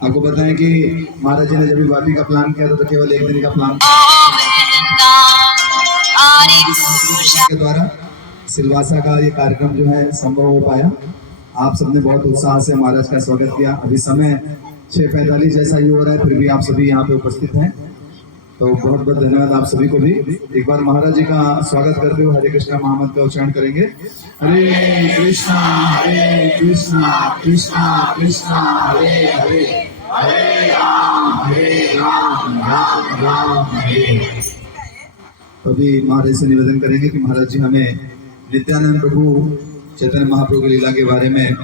आपको बताएं कि महाराज जी ने जब भी वापी का प्लान किया था तो केवल एक दिन का प्लान के द्वारा सिलवासा का ये कार्यक्रम जो है संभव हो पाया। आप सबने बहुत उत्साह से महाराज का स्वागत किया। अभी समय 6:45 जैसा ही हो रहा है, फिर भी आप सभी यहाँ पे उपस्थित हैं, तो बहुत बहुत धन्यवाद आप सभी को भी। एक बार महाराज जी का स्वागत करते हुए हरे कृष्णा महामंत्र का उच्चारण करेंगे। हरे कृष्णा कृष्णा कृष्णा हरे हरे, हरे राम राम राम हरे। तो अभी महाराज से निवेदन करेंगे कि महाराज जी हमें नित्यानंद प्रभु चैतन्य महाप्रभु की लीला के बारे में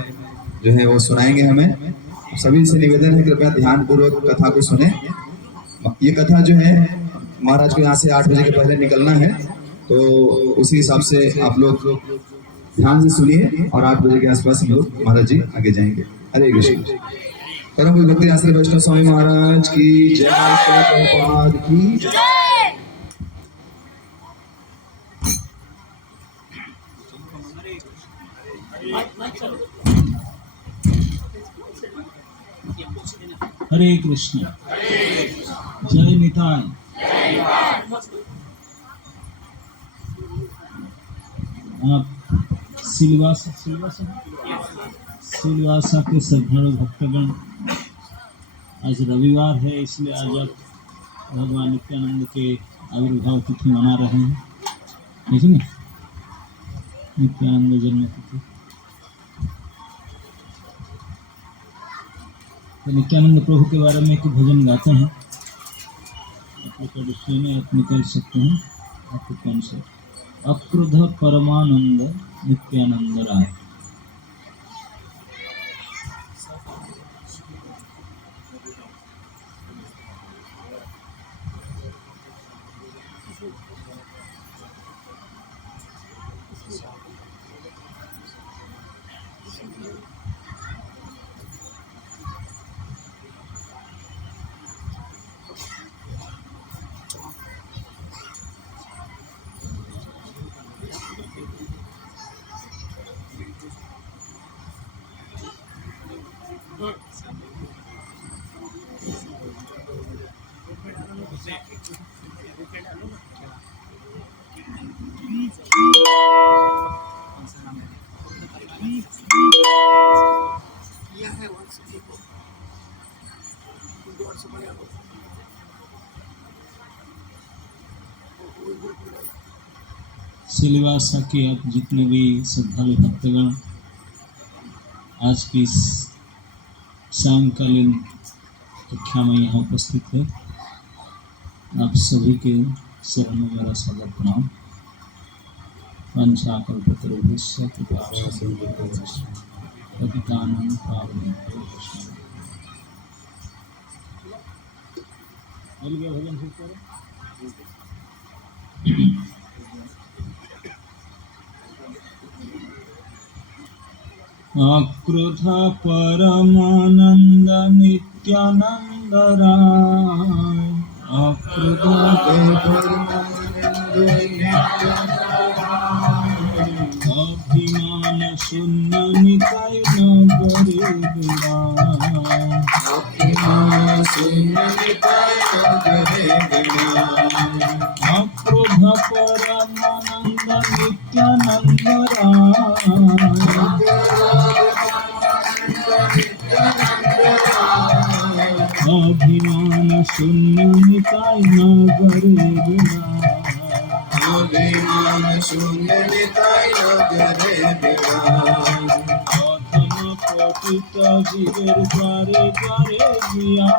जो है वो सुनाएंगे। हमें सभी से निवेदन है कृपया ध्यान पूर्वक कथा को सुने। ये कथा जो है महाराज को यहाँ से 8 बजे के पहले निकलना है, तो उसी हिसाब से आप लोग ध्यान से सुनिए और 8 बजे के आसपास हम लोग महाराज जी आगे जाएंगे। हरे कृष्ण। परम भक्ति आश्रय वैष्णव स्वामी महाराज की जय, प्रभुपाद की जय। हरे कृष्ण। जय निताय। आप सिलवासा के श्रद्धालु भक्तगण, आज रविवार है, इसलिए आज आप भगवान नित्यानंद के आविर्भाव तिथि मना रहे हैं, ठीक है? नित्यानंद जन्म तिथि। तो नित्यानंद प्रभु के बारे में एक भजन गाते हैं, आप में आप निकल सकते हैं। आपको कौन से? अक्रोध परमानंद नित्यानंद राय। सिलवासा के आप जितने भी श्रद्धालु भक्तगण आज की सायंकालीन कक्षा में यहाँ उपस्थित है, आप सभी के शरण में मेरा सादर प्रणाम। वंशाकल्पतरुभ्यश्च कृपासिन्धुभ्यश्च पतितानां पावनेभ्यो वैष्णवेभ्यो। मिल गया भजन ठीक करो। अक्रोध परमानंद नित्यानंद राय। अक्रोध अभिमान शून्य निताय नगरे विराय। अभिमान शून्य निताय नगरे विराय। अक्रोध परमानंद नित्यानंद राय। अभिमान शून्य निताय नगरे विराय। अभिमान शून्य निताय नगरे विराय। अधम पतित जीवेर द्वारे द्वारे गिया।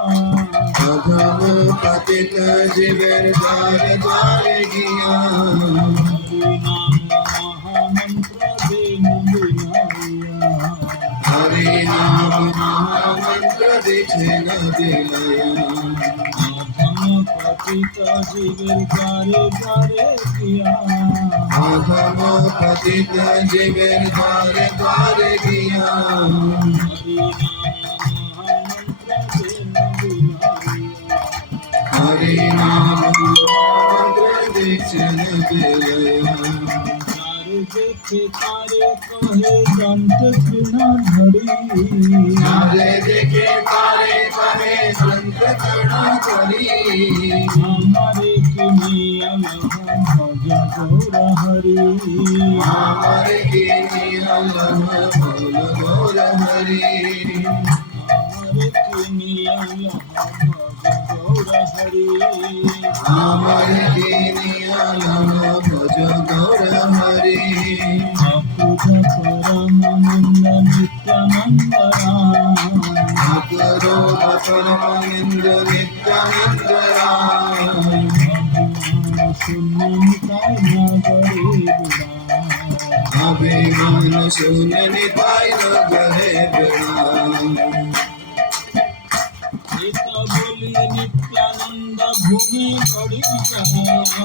अधम पतित जीवेर द्वारे द्वारे गिया। हरि नाम महामंत्र देन बिनाया। हरि नाम महामंत्र देन बिनाया। अधम पतित जीवेर द्वारे द्वारे गिया। अधम पतित जीवेर द्वारे द्वारे गिया। हरि नाम महामंत्र देन बिनाया। देखे तारे कहे कंठ तृण धरी। तारे देखे तारे है संत करुणा करी हमारे किनियल भज गौर हरि हमारे किनियल भज गौर हरि हमारे किनियल भज गौर हरि हमारे किनियल भज गौर हरि अकुध परमानंद नित्यानंद राम करो परमानंद नित्यानंद राम अभिमान शून्य निताय नगरे बुरा अभिमान शून्य निताय नगरे बिना एक बोली नित्यानंद भूमि गड़ी जाए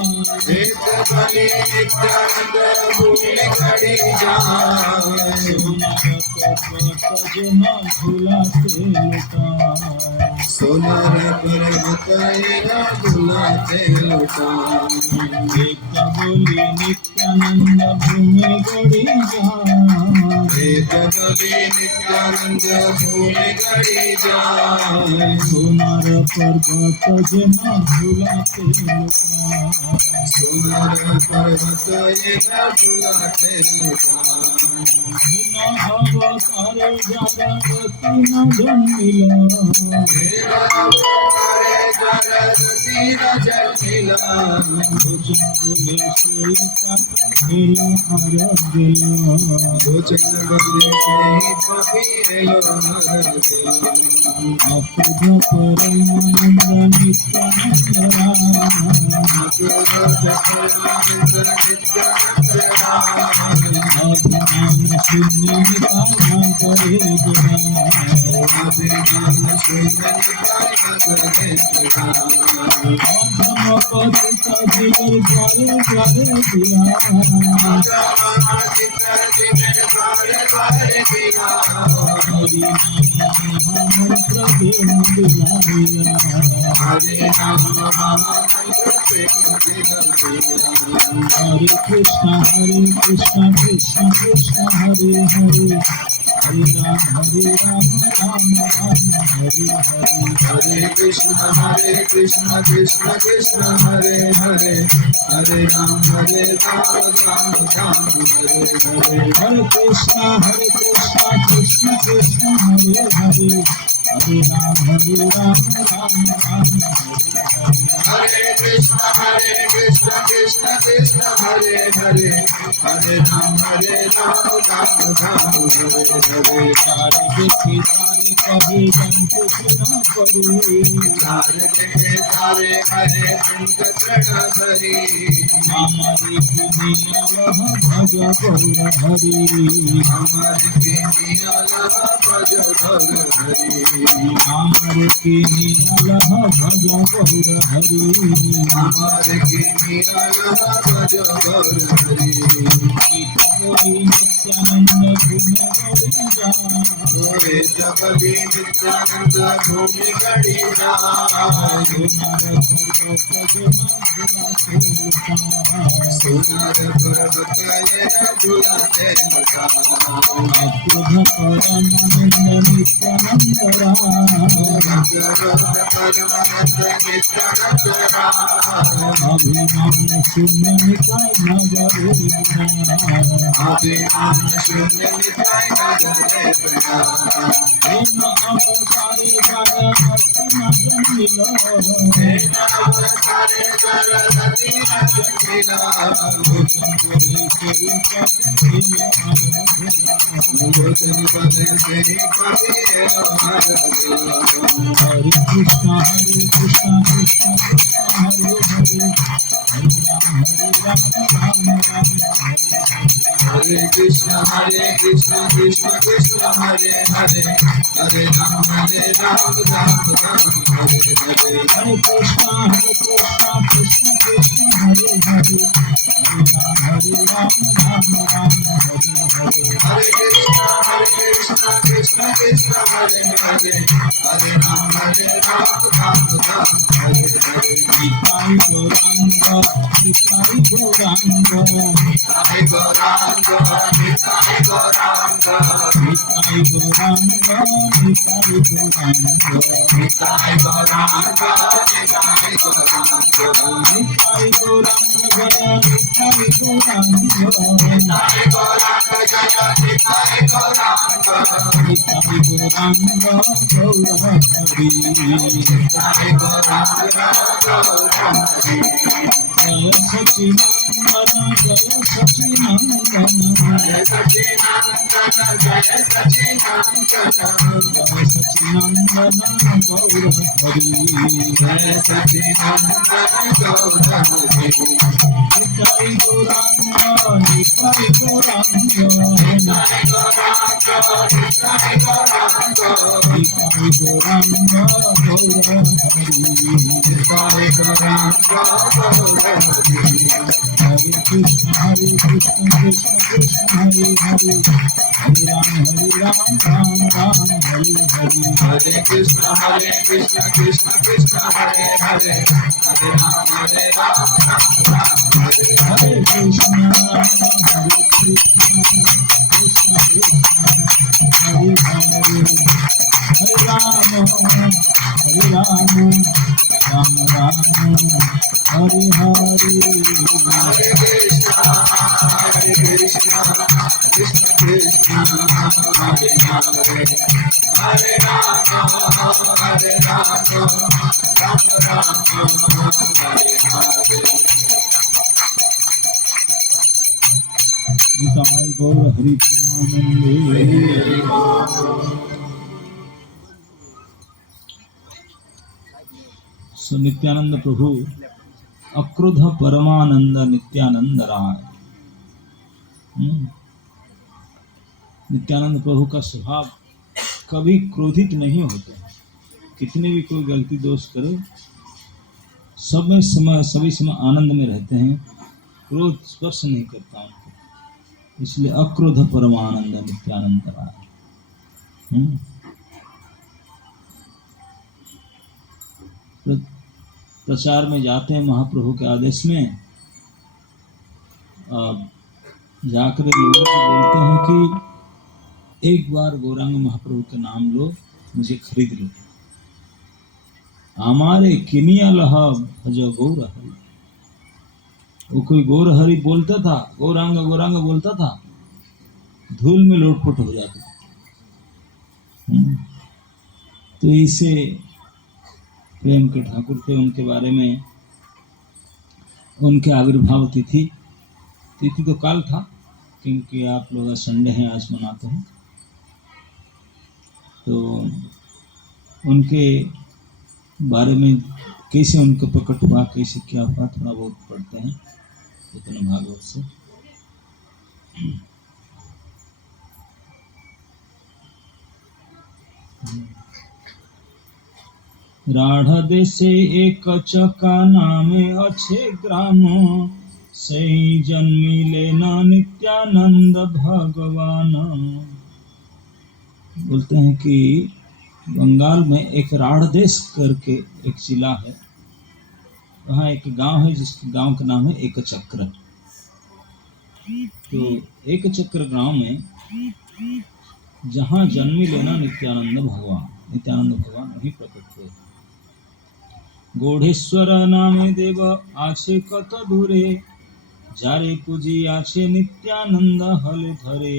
एक बलि नित्यानंद भूमि घड़ी जाए सोनार पर्वत जन भुलाते लुटाए सोनार पर्वत लुटा एक बोली नित्यानंद भूमि गड़ी जाए एक बलि नित्यानंद भूमि घड़ी जाए सोनार पर्वत जन भुलाते लुटाए सोनार पर्वत झुलाते लुटा अवतारे जगती न जन्मिला हरे जगती न जन्मिला भोजन बोले सोई पापी आरोग्य भोजन बदले से कभी एलो हर दिला अकुध परमानंद नित्यानंद अभिमान शून्य निताय नगरे पतित जिगर द्वारे द्वारे दिया हरि नाम महामंत्र देव दिलाया हरे कृष्ण कृष्ण कृष्ण हरे हरे हरे राम राम राम हरे हरे हरे कृष्ण कृष्ण कृष्ण हरे हरे हरे राम राम राम हरे हरे हरे कृष्ण कृष्ण कृष्ण हरे हरे हरे राम राम राम हरे हरे हरे कृष्ण कृष्ण कृष्ण हरे हरे हरे राम राम राम हरे हरे सारे देखे सारे कभी बंधु न करी सारे देखे सारे हरे संत चरण धरी हमारे दुनिया भज गौर हरि हमारे पिनियाला भज घर हरि हमारे दुनिया भज गौर हरि हमारे पिनियाला भज घर हरि बोली नित्यानंद घूमे गौरी जा ओरे जगदी नित्यानंद भूमि घड़ी जाए सोनार पर्वत झुलाते लुटा अक्रोध परमानंद नित्यानंद राम परमानंद नित्यानंद अभिमान शून्य निताय नगरे अभिमान शून्य निताय नगरे बिना हेम अवतारे जगती न जन्मिला अवतारे जगती न जन्मिला भोजन बोले कोई कभी भोजन बदे से ही कभी हर दिला हरे कृष्ण कृष्ण कृष्ण हरे हरे हरे राम राम राम हरे हरे कृष्ण कृष्ण कृष्ण हरे हरे हरे राम राम राम हरे हरे हरे कृष्ण कृष्ण कृष्ण हरे हरे हरे राम राम हरे हरे हरे कृष्ण कृष्ण कृष्ण हरे हरे हरे राम राम हरे हरे निताई गौरांग निताई गौरांग हरे गौरांग निताय गौरांग निताय गौरांग निताय गौरांग निताय गौरांग निताय गौरांग निताय गौरांग जय निताय गौरांग निताय गौरांग जय निताय गौरांग निताय गौरांग गौर हरि निताय गौरांग गौर हरि जय सच्चिदानंद जय सच्चिदानंद जय सच्चिदानंद जय सच्चिदानंद जय सच्चिदानंद गौर हरि जय सच्चिदानंद गौर हरि निताय गौरांग निताय गौरांग निताय गौरांग निताय गौरांग निताय गौरांग गौर हरि निताय गौरांग गौर हरि हरे कृष्ण कृष्ण कृष्ण हरे हरे हरे राम राम राम हरे हरे हरे कृष्ण कृष्ण कृष्ण हरे हरे हरे राम राम राम हरे हरे कृष्ण कृष्ण कृष्ण हरे हरे हरे राम राम राम हरे हरे हरे कृष्ण कृष्ण कृष्ण हरे हरे हरे राम राम राम हरे हरे निताय गौर हरि प्रेमानंदे सो नित्यानंद प्रभु अक्रोध परमानंद नित्यानंद राय नित्यानंद प्रभु का स्वभाव कभी क्रोधित नहीं होते, कितने भी कोई गलती दोष करे सभी समय आनंद में रहते हैं, क्रोध स्पर्श नहीं करता उनको, इसलिए अक्रोध परमानंद नित्यानंद राय। प्रचार में जाते हैं महाप्रभु के आदेश में, जाकर लोगों को बोलते हैं कि एक बार गौरांग महाप्रभु का नाम लो, मुझे खरीद लो। हमारे किनिया लह भज गौर हरि, वो कोई गौर हरि बोलता था, गौरांग गौरांग बोलता था, धूल में लोटपोट हो जाते। तो इसे प्रेम के ठाकुर थे, उनके बारे में उनके आविर्भाव तिथि तो कल था, क्योंकि आप लोग संडे हैं आज मनाते हैं, तो उनके बारे में कैसे उनका प्रकट हुआ, कैसे क्या हुआ, थोड़ा बहुत पढ़ते हैं इतने भागवत से। राढ़ देशे एक चका नामे अच्छे ग्राम, सही जन्मिले न नित्यानंद भगवान। बोलते हैं कि बंगाल में एक राढ़ देश करके एक जिला है, वहाँ एक गांव है जिसके गांव का नाम है एक चक्र। तो एक चक्र गांव में जहाँ जन्मी लेना नित्यानंद भगवान वही प्रकट हुए। गौढ़ेश्वर नामे देव आछे कत दूरे, जारे पूजी आछे नित्यानंद हले धरे।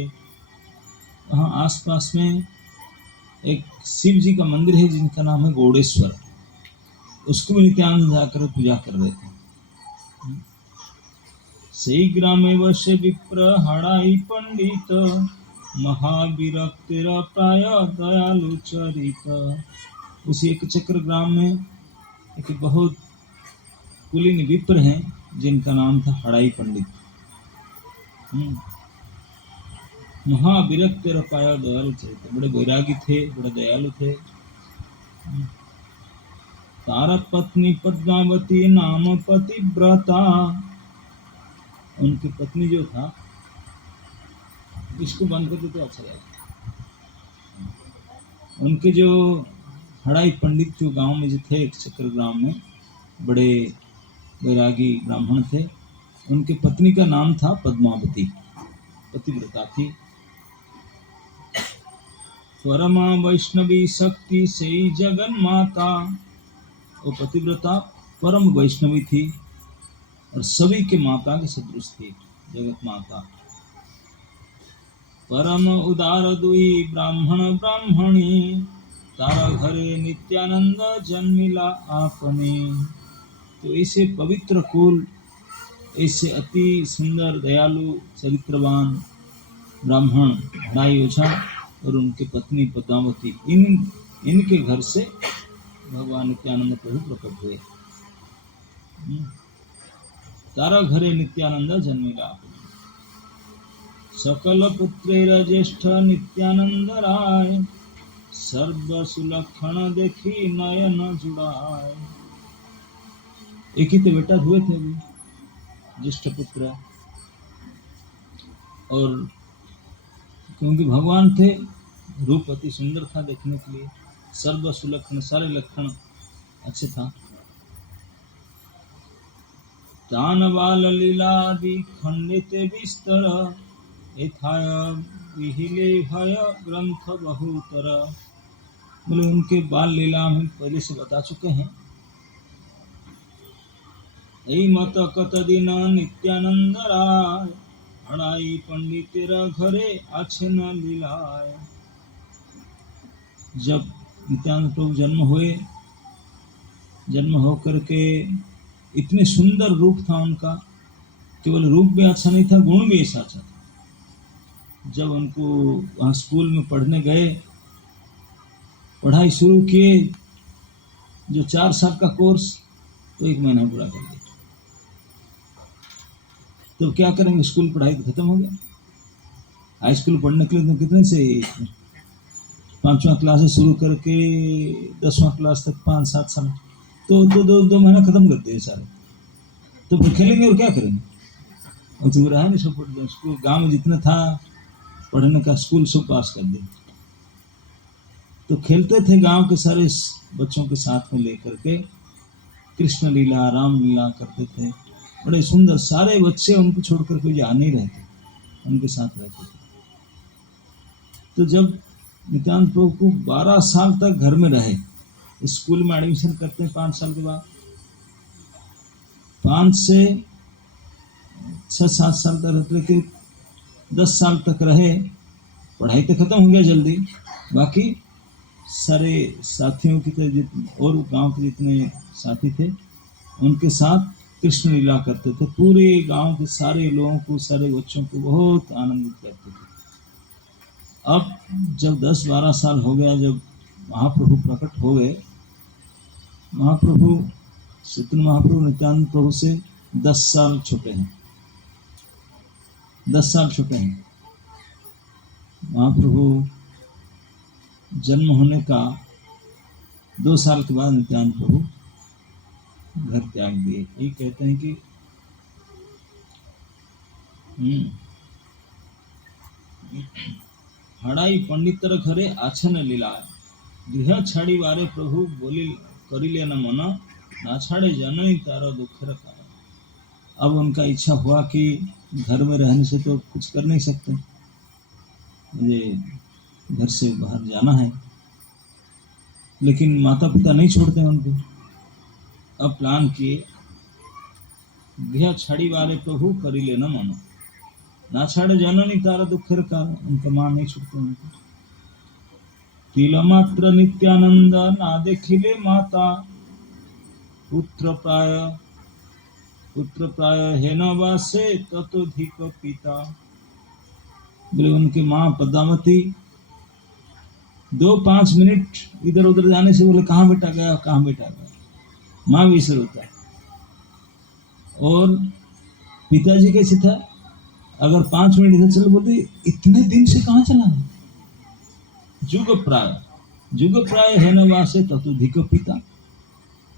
वहाँ आसपास में एक शिव जी का मंदिर है जिनका नाम है गौड़ेश्वर, उसको भी नित्यानंद जाकर पूजा कर रहे थे। सही ग्रामे वशे विप्र हड़ाई पंडित, महाविरक्तिर प्राय दयालु चरित। उसी एक चक्र ग्राम में एक बहुत कुलीन विप्र हैं जिनका नाम था हड़ाई पंडित। महाविरक्तिर प्राय दयालु चरित, बड़े वैरागी थे, बड़े दयालु थे। तारा पत्नी पद्मावती नाम पतिव्रता, उनकी पत्नी जो था, इसको बंद कर दे तो अच्छा लगेगा। उनके जो हड़ाई पंडित जो गांव में जो थे, एक चक्र ग्राम में बड़े वैरागी ब्राह्मण थे, उनके पत्नी का नाम था पद्मावती। पतिव्रता थी। परमा वैष्णवी शक्ति से जगन माता, वो पतिव्रता परम वैष्णवी थी और सभी के माता के सदृश थी, जगत माता। परम उदार दुई ब्राह्मण ब्राह्मणी, तारा घरे नित्यानंद जन्मिला आपने। तो ऐसे पवित्र कुल, ऐसे अति सुंदर दयालु चरित्रवान ब्राह्मण हड़ाई ओझा और उनके पत्नी पद्मावती, इनके घर से भगवान नित्यानंद प्रभु प्रकट हुए। तारा घरे नित्यानंद जन्मिला। सकल पुत्रेर ज्येष्ठ नित्यानंद राय, सर्व सुलक्षण देखी नयन जुड़ाए। एक ही तो बेटा हुए थे अभी, ज्येष्ठ पुत्र, और क्योंकि भगवान थे, रूप अति सुंदर था देखने के लिए, सर्व सुलक्षण, सारे लक्षण अच्छे था। तान बाल लीलादि खंडित विस्तर, यथाय विहिले भय ग्रंथ बहुतर। बोले उनके बाल लीला हम पहले से बता चुके हैं। ऐ मत कत दिन नित्यानंद राय, हड़ाई पंडितेरा घरे आछे न लीलाय। जब नित्यानंद प्रभु जन्म हुए, जन्म होकर के इतने सुंदर रूप था उनका, केवल रूप भी अच्छा नहीं था, गुण भी ऐसा अच्छा था। जब उनको वहाँ स्कूल में पढ़ने गए, पढ़ाई शुरू किए, जो 4 साल का कोर्स तो 1 महीना पूरा कर लिया। तो क्या करेंगे, स्कूल पढ़ाई तो खत्म हो गया। हाई स्कूल पढ़ने के लिए तो कितने से 5वां क्लास से शुरू करके 10वां क्लास तक 5-7 साल, तो 2 महीना खत्म करते हैं सारे। तो फिर खेलेंगे और क्या करेंगे। और तो रहा नहीं, सब स्कूल गाँव में जितना था पढ़ने का स्कूल सब पास कर दिया। तो खेलते थे गांव के सारे बच्चों के साथ में लेकर के, कृष्ण लीला राम लीला करते थे, बड़े सुंदर। सारे बच्चे उनको छोड़ करके जा नहीं रहते, उनके साथ रहते थे। तो जब नित्यानंद प्रभु को 12 साल तक घर में रहे, स्कूल में एडमिशन करते हैं 5 साल के बाद, 5 से 6-7 साल तक रहते थे, 10 साल तक रहे। पढ़ाई तो खत्म हो गया जल्दी, बाकी सारे साथियों की तरह और गांव के जितने साथी थे उनके साथ कृष्ण लीला करते थे। पूरे गांव के सारे लोगों को, सारे बच्चों को बहुत आनंदित करते थे। अब जब 10-12 साल हो गया, जब महाप्रभु प्रकट हो गए, महाप्रभु चैतन्य महाप्रभु नित्यानंद प्रभु से 10 साल छोटे हैं, 10 साल छोटे हैं। महाप्रभु जन्म होने का 2 साल के बाद नित्यानंद प्रभु घर त्याग दिए। ये कहते हैं कि हड़ाई पंडितर घरे आछन लीला, गृह छाड़ी वारे प्रभु बोली करिले न मन, ना छाड़े जननी तारा दुखेर कारण। अब उनका इच्छा हुआ कि घर में रहने से तो कुछ कर नहीं सकते, मुझे घर से बाहर जाना है, लेकिन माता पिता नहीं छोड़ते उनको। अब प्लान किए, गृह छाड़ी वाले प्रभु करिले न मन, ना छाड़े जननी तारा दुखेर कारण। उनका मां नहीं छूटते उनको। तिल मात्र नित्यानंद ना देखिले माता, पुत्र प्राय है न वासे ततोधिक पिता। बोले उनके मां पद्मावती 2-5 मिनट इधर उधर जाने से बोले कहाँ बेटा गया, कहाँ बेटा गया, माँ भी इसर होता है। और पिताजी कैसे था, अगर 5 मिनट इधर चले बोलते इतने दिन से कहाँ चला है। जुग प्राय है न वासे ततोधिक पिता,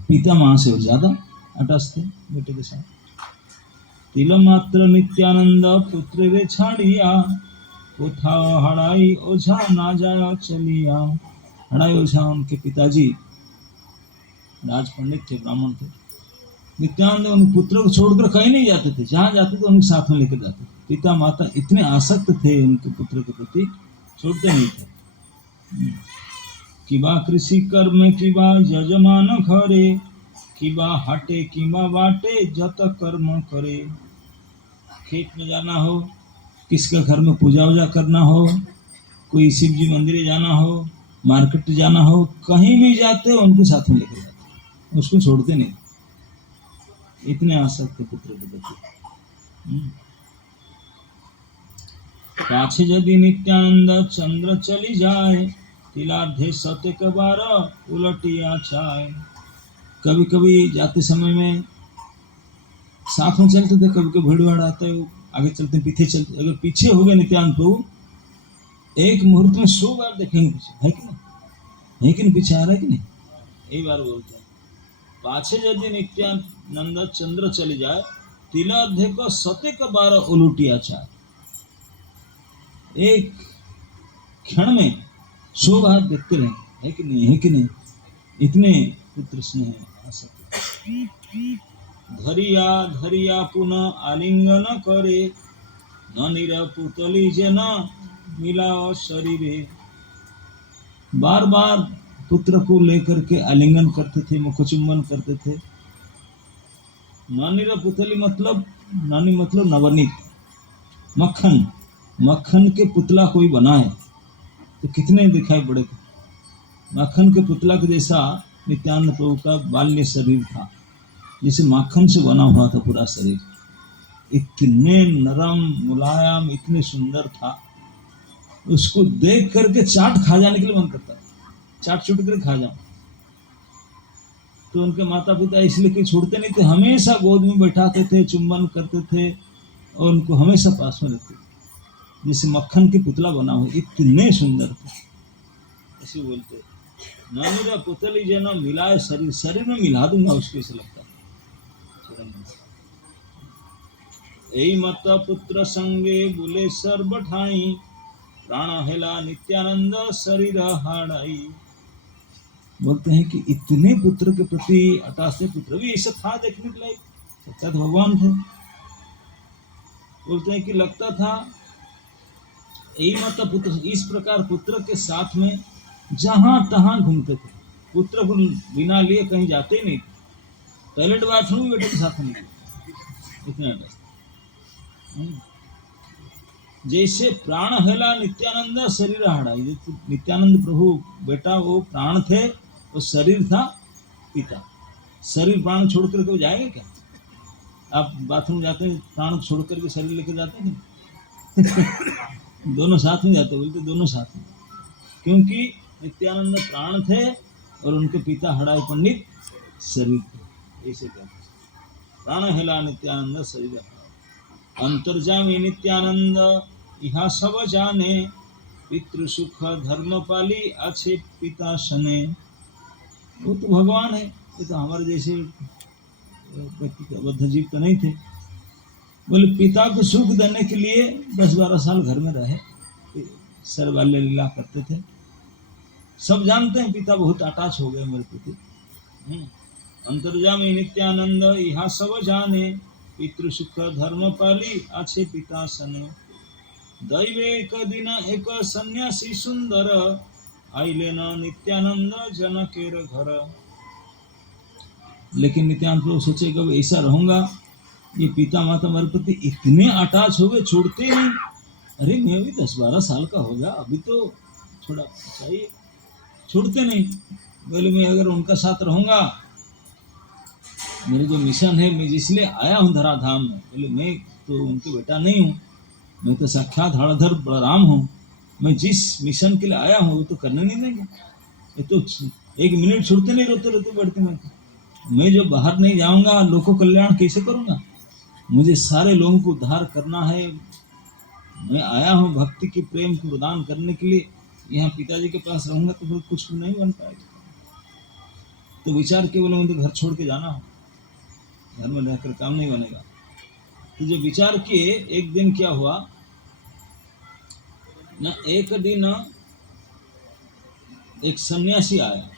पिता माँ से और ज्यादा अटैच थे बेटे के साथ। तिल मात्र नित्यानंद पुत्र रे छाड़िया, कोठा हड़ाई ओझा ना जाया चलिया। हड़ाई ओझा उनके पिताजी राज पंडित थे, ब्राह्मण थे, नित्यानंद उन पुत्रों को छोड़कर कहीं नहीं जाते थे, जहां जाते थे उनके साथ में लेकर जाते थे। पिता माता इतने आसक्त थे उनके पुत्र के प्रति, छोड़ते नहीं थे। किबा कृषि कर्म किबा यजमान घरे, किबा हाटे किबा बाटे जत कर्म करे। खेत में जाना हो, किसके घर में पूजा वूजा करना हो, कोई शिव जी मंदिर जाना हो, मार्केट जाना हो, कहीं भी जाते उनके साथ में लेकर जाते, उसको छोड़ते नहीं, इतने आसक्त थे पुत्र के प्रति। पाछे यदि नित्यानंद चंद्र चली जाए, तिलार्धे सत्य के बार उलटिया छाए। कभी कभी जाते समय में साथ में चलते थे, कभी कभी भीड़ भाड़ आते, आगे चलते पीछे चलते। अगर पीछे हो गए नित्यानंद प्रभु, एक मुहूर्त में 100 बार देखेंगे पीछे, है कि नहीं, है कि नहीं, पीछे आ रहा है कि नहीं, यही बार बोलते हैं। पाछे यदि नित्यानंद चंद्र चली जाए, तिलार्धे को सत्य के बार उलटिया छाए। एक क्षण में 100 बार देखते रहे, है कि नहीं, है कि नहीं, इतने पुत्र स्नेह आसक्त। धरिया धरिया पुनः आलिंगन करे, न निरपुतली जन मिलाओ शरीरे। बार बार पुत्र को लेकर के आलिंगन करते थे, मुखचुंबन करते थे। नानी पुतली मतलब, नानी मतलब नवनीत, मक्खन, मक्खन के पुतला कोई बनाए तो कितने दिखाई पड़े थे। मक्खन के पुतला के जैसा नित्यानंद प्रभु का बाल्य शरीर था, जैसे माखन से बना हुआ था पूरा शरीर, इतने नरम मुलायम, इतने सुंदर था। उसको देख करके चाट खा जाने के लिए मन करता था, चाट चुट कर खा जाऊं। तो उनके माता पिता इसलिए कि छोड़ते नहीं थे, हमेशा गोद में बैठाते थे, चुंबन करते थे और उनको हमेशा पास में रखते थे, जैसे मक्खन के पुतला बना हुआ, इतने सुंदर थे। ऐसे बोलते, नानीरा पुतली जना मिलाए शरीर, शरीर में मिला दूंगा उसको, ऐसा लगता है। यही मत पुत्र संगे बुले सर बठाई, प्राण हेला नित्यानंद शरीर हाड़ाई। बोलते हैं कि इतने पुत्र के प्रति अटासे, पुत्र भी ऐसा था देखने के लायक, सच्चा तो भगवान थे। बोलते हैं कि लगता था यही मत पुत्र, इस प्रकार पुत्र के साथ में जहां तहां घूमते थे, पुत्र को बिना लिए कहीं जाते ही नहीं, टॉयलेट बाथरूम बेटे के साथ नहीं, इतने अटासे। जैसे प्राण हेला नित्यानंद शरीर हाड़ाई, जैसे नित्यानंद प्रभु बेटा वो प्राण थे, वो शरीर था पिता। शरीर प्राण छोड़ कर के जाएंगे क्या? आप बाथरूम जाते हैं, प्राण छोड़ करके शरीर लेकर जाते हैं दोनों साथ में जाते, बोलते दोनों साथ में, क्योंकि नित्यानंद प्राण थे और उनके पिता हड़ाई पंडित शरीर थे, ऐसे कहते। प्राण हेला नित्यानंद शरीर, अंतर्जामी नित्यानंद यहा सब जाने, पितृ सुख धर्म पाली अच्छे पिता सने। वो तो भगवान है, ये तो हमारे जैसे बद्ध जीव तो नहीं थे। बोले पिता को सुख देने के लिए 10-12 साल घर में रहे, सर्वबाल्य लीला करते थे। सब जानते हैं पिता बहुत अटैच हो गए मेरे प्रति। अंतर्जामी नित्यानंद यहा सब जाने, पितृ सुख धर्म पाली अच्छे पिता सने। दैवे एक दिन एक सन्यासी सुंदर, आइले न नित्यानंद जनकेर घर। लेकिन नित्यानंद प्रभु सोचे कब ऐसा रहूंगा, ये पिता माता मेरे प्रति इतने अटैच हो गए, छोड़ते नहीं। अरे मैं भी 10-12 साल का हो गया, अभी तो थोड़ा चाहिए, छोड़ते नहीं। बोले मैं अगर उनका साथ रहूंगा, मेरे जो मिशन है, मैं जिसलिए आया हूँ धराधाम में, बोले मैं तो उनके बेटा नहीं हूँ, मैं तो साक्षात हरधर बलराम हूँ। मैं जिस मिशन के लिए आया हूँ वो तो करने नहीं देंगे, ये तो 1 मिनट छोड़ते नहीं, रोते रोते बैठते। मैं जो बाहर नहीं जाऊंगा, लोगों कल्याण कैसे करूंगा? मुझे सारे लोगों को उद्धार करना है। मैं आया हूँ भक्ति की प्रेम को प्रदान करने के लिए। यहाँ पिताजी के पास रहूंगा तो फिर कुछ नहीं बन पाएगा। तो विचार केवल मुझे घर छोड़ के जाना हो, घर में रहकर काम नहीं बनेगा। तो जो विचार किए, एक दिन क्या हुआ ना, एक दिन एक सन्यासी आया।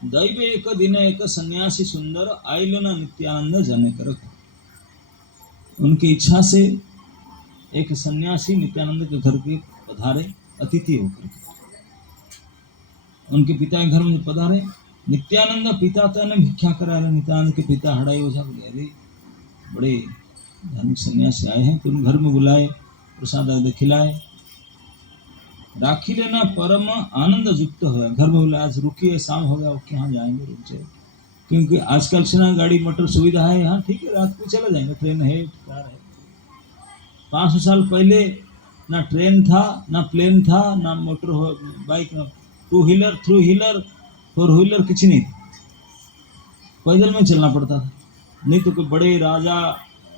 दैव एक दिन एक सन्यासी सुंदर आइलन नित्यानंद जनकर। उनकी इच्छा से एक सन्यासी नित्यानंद के घर के पधारे अतिथि होकर के। उनके पिता के घर में पधारे। नित्यानंद पिता ने भिक्षा करा। नित्यानंद के पिता हड़ाई ओझा बोले, अरे बड़े धार्मिक सन्यासी आए हैं, तुम घर में बुलाए, प्रसाद आदि खिलाए। राखी लेना परम आनंद युक्त हुआ। घर में बोला, आज रुकिए, शाम हो गया, कहाँ जाएंगे, रुक जाए, क्योंकि आजकल से ना गाड़ी मोटर सुविधा है यहाँ, ठीक है, रात को चला जाएंगे, ट्रेन है, कार है। 500 साल पहले ना ट्रेन था, ना प्लेन था, ना मोटर बाइक, ना 2 व्हीलर, 3 व्हीलर, 4 व्हीलर, कुछ नहीं। पैदल में चलना पड़ता था। नहीं तो कोई बड़े राजा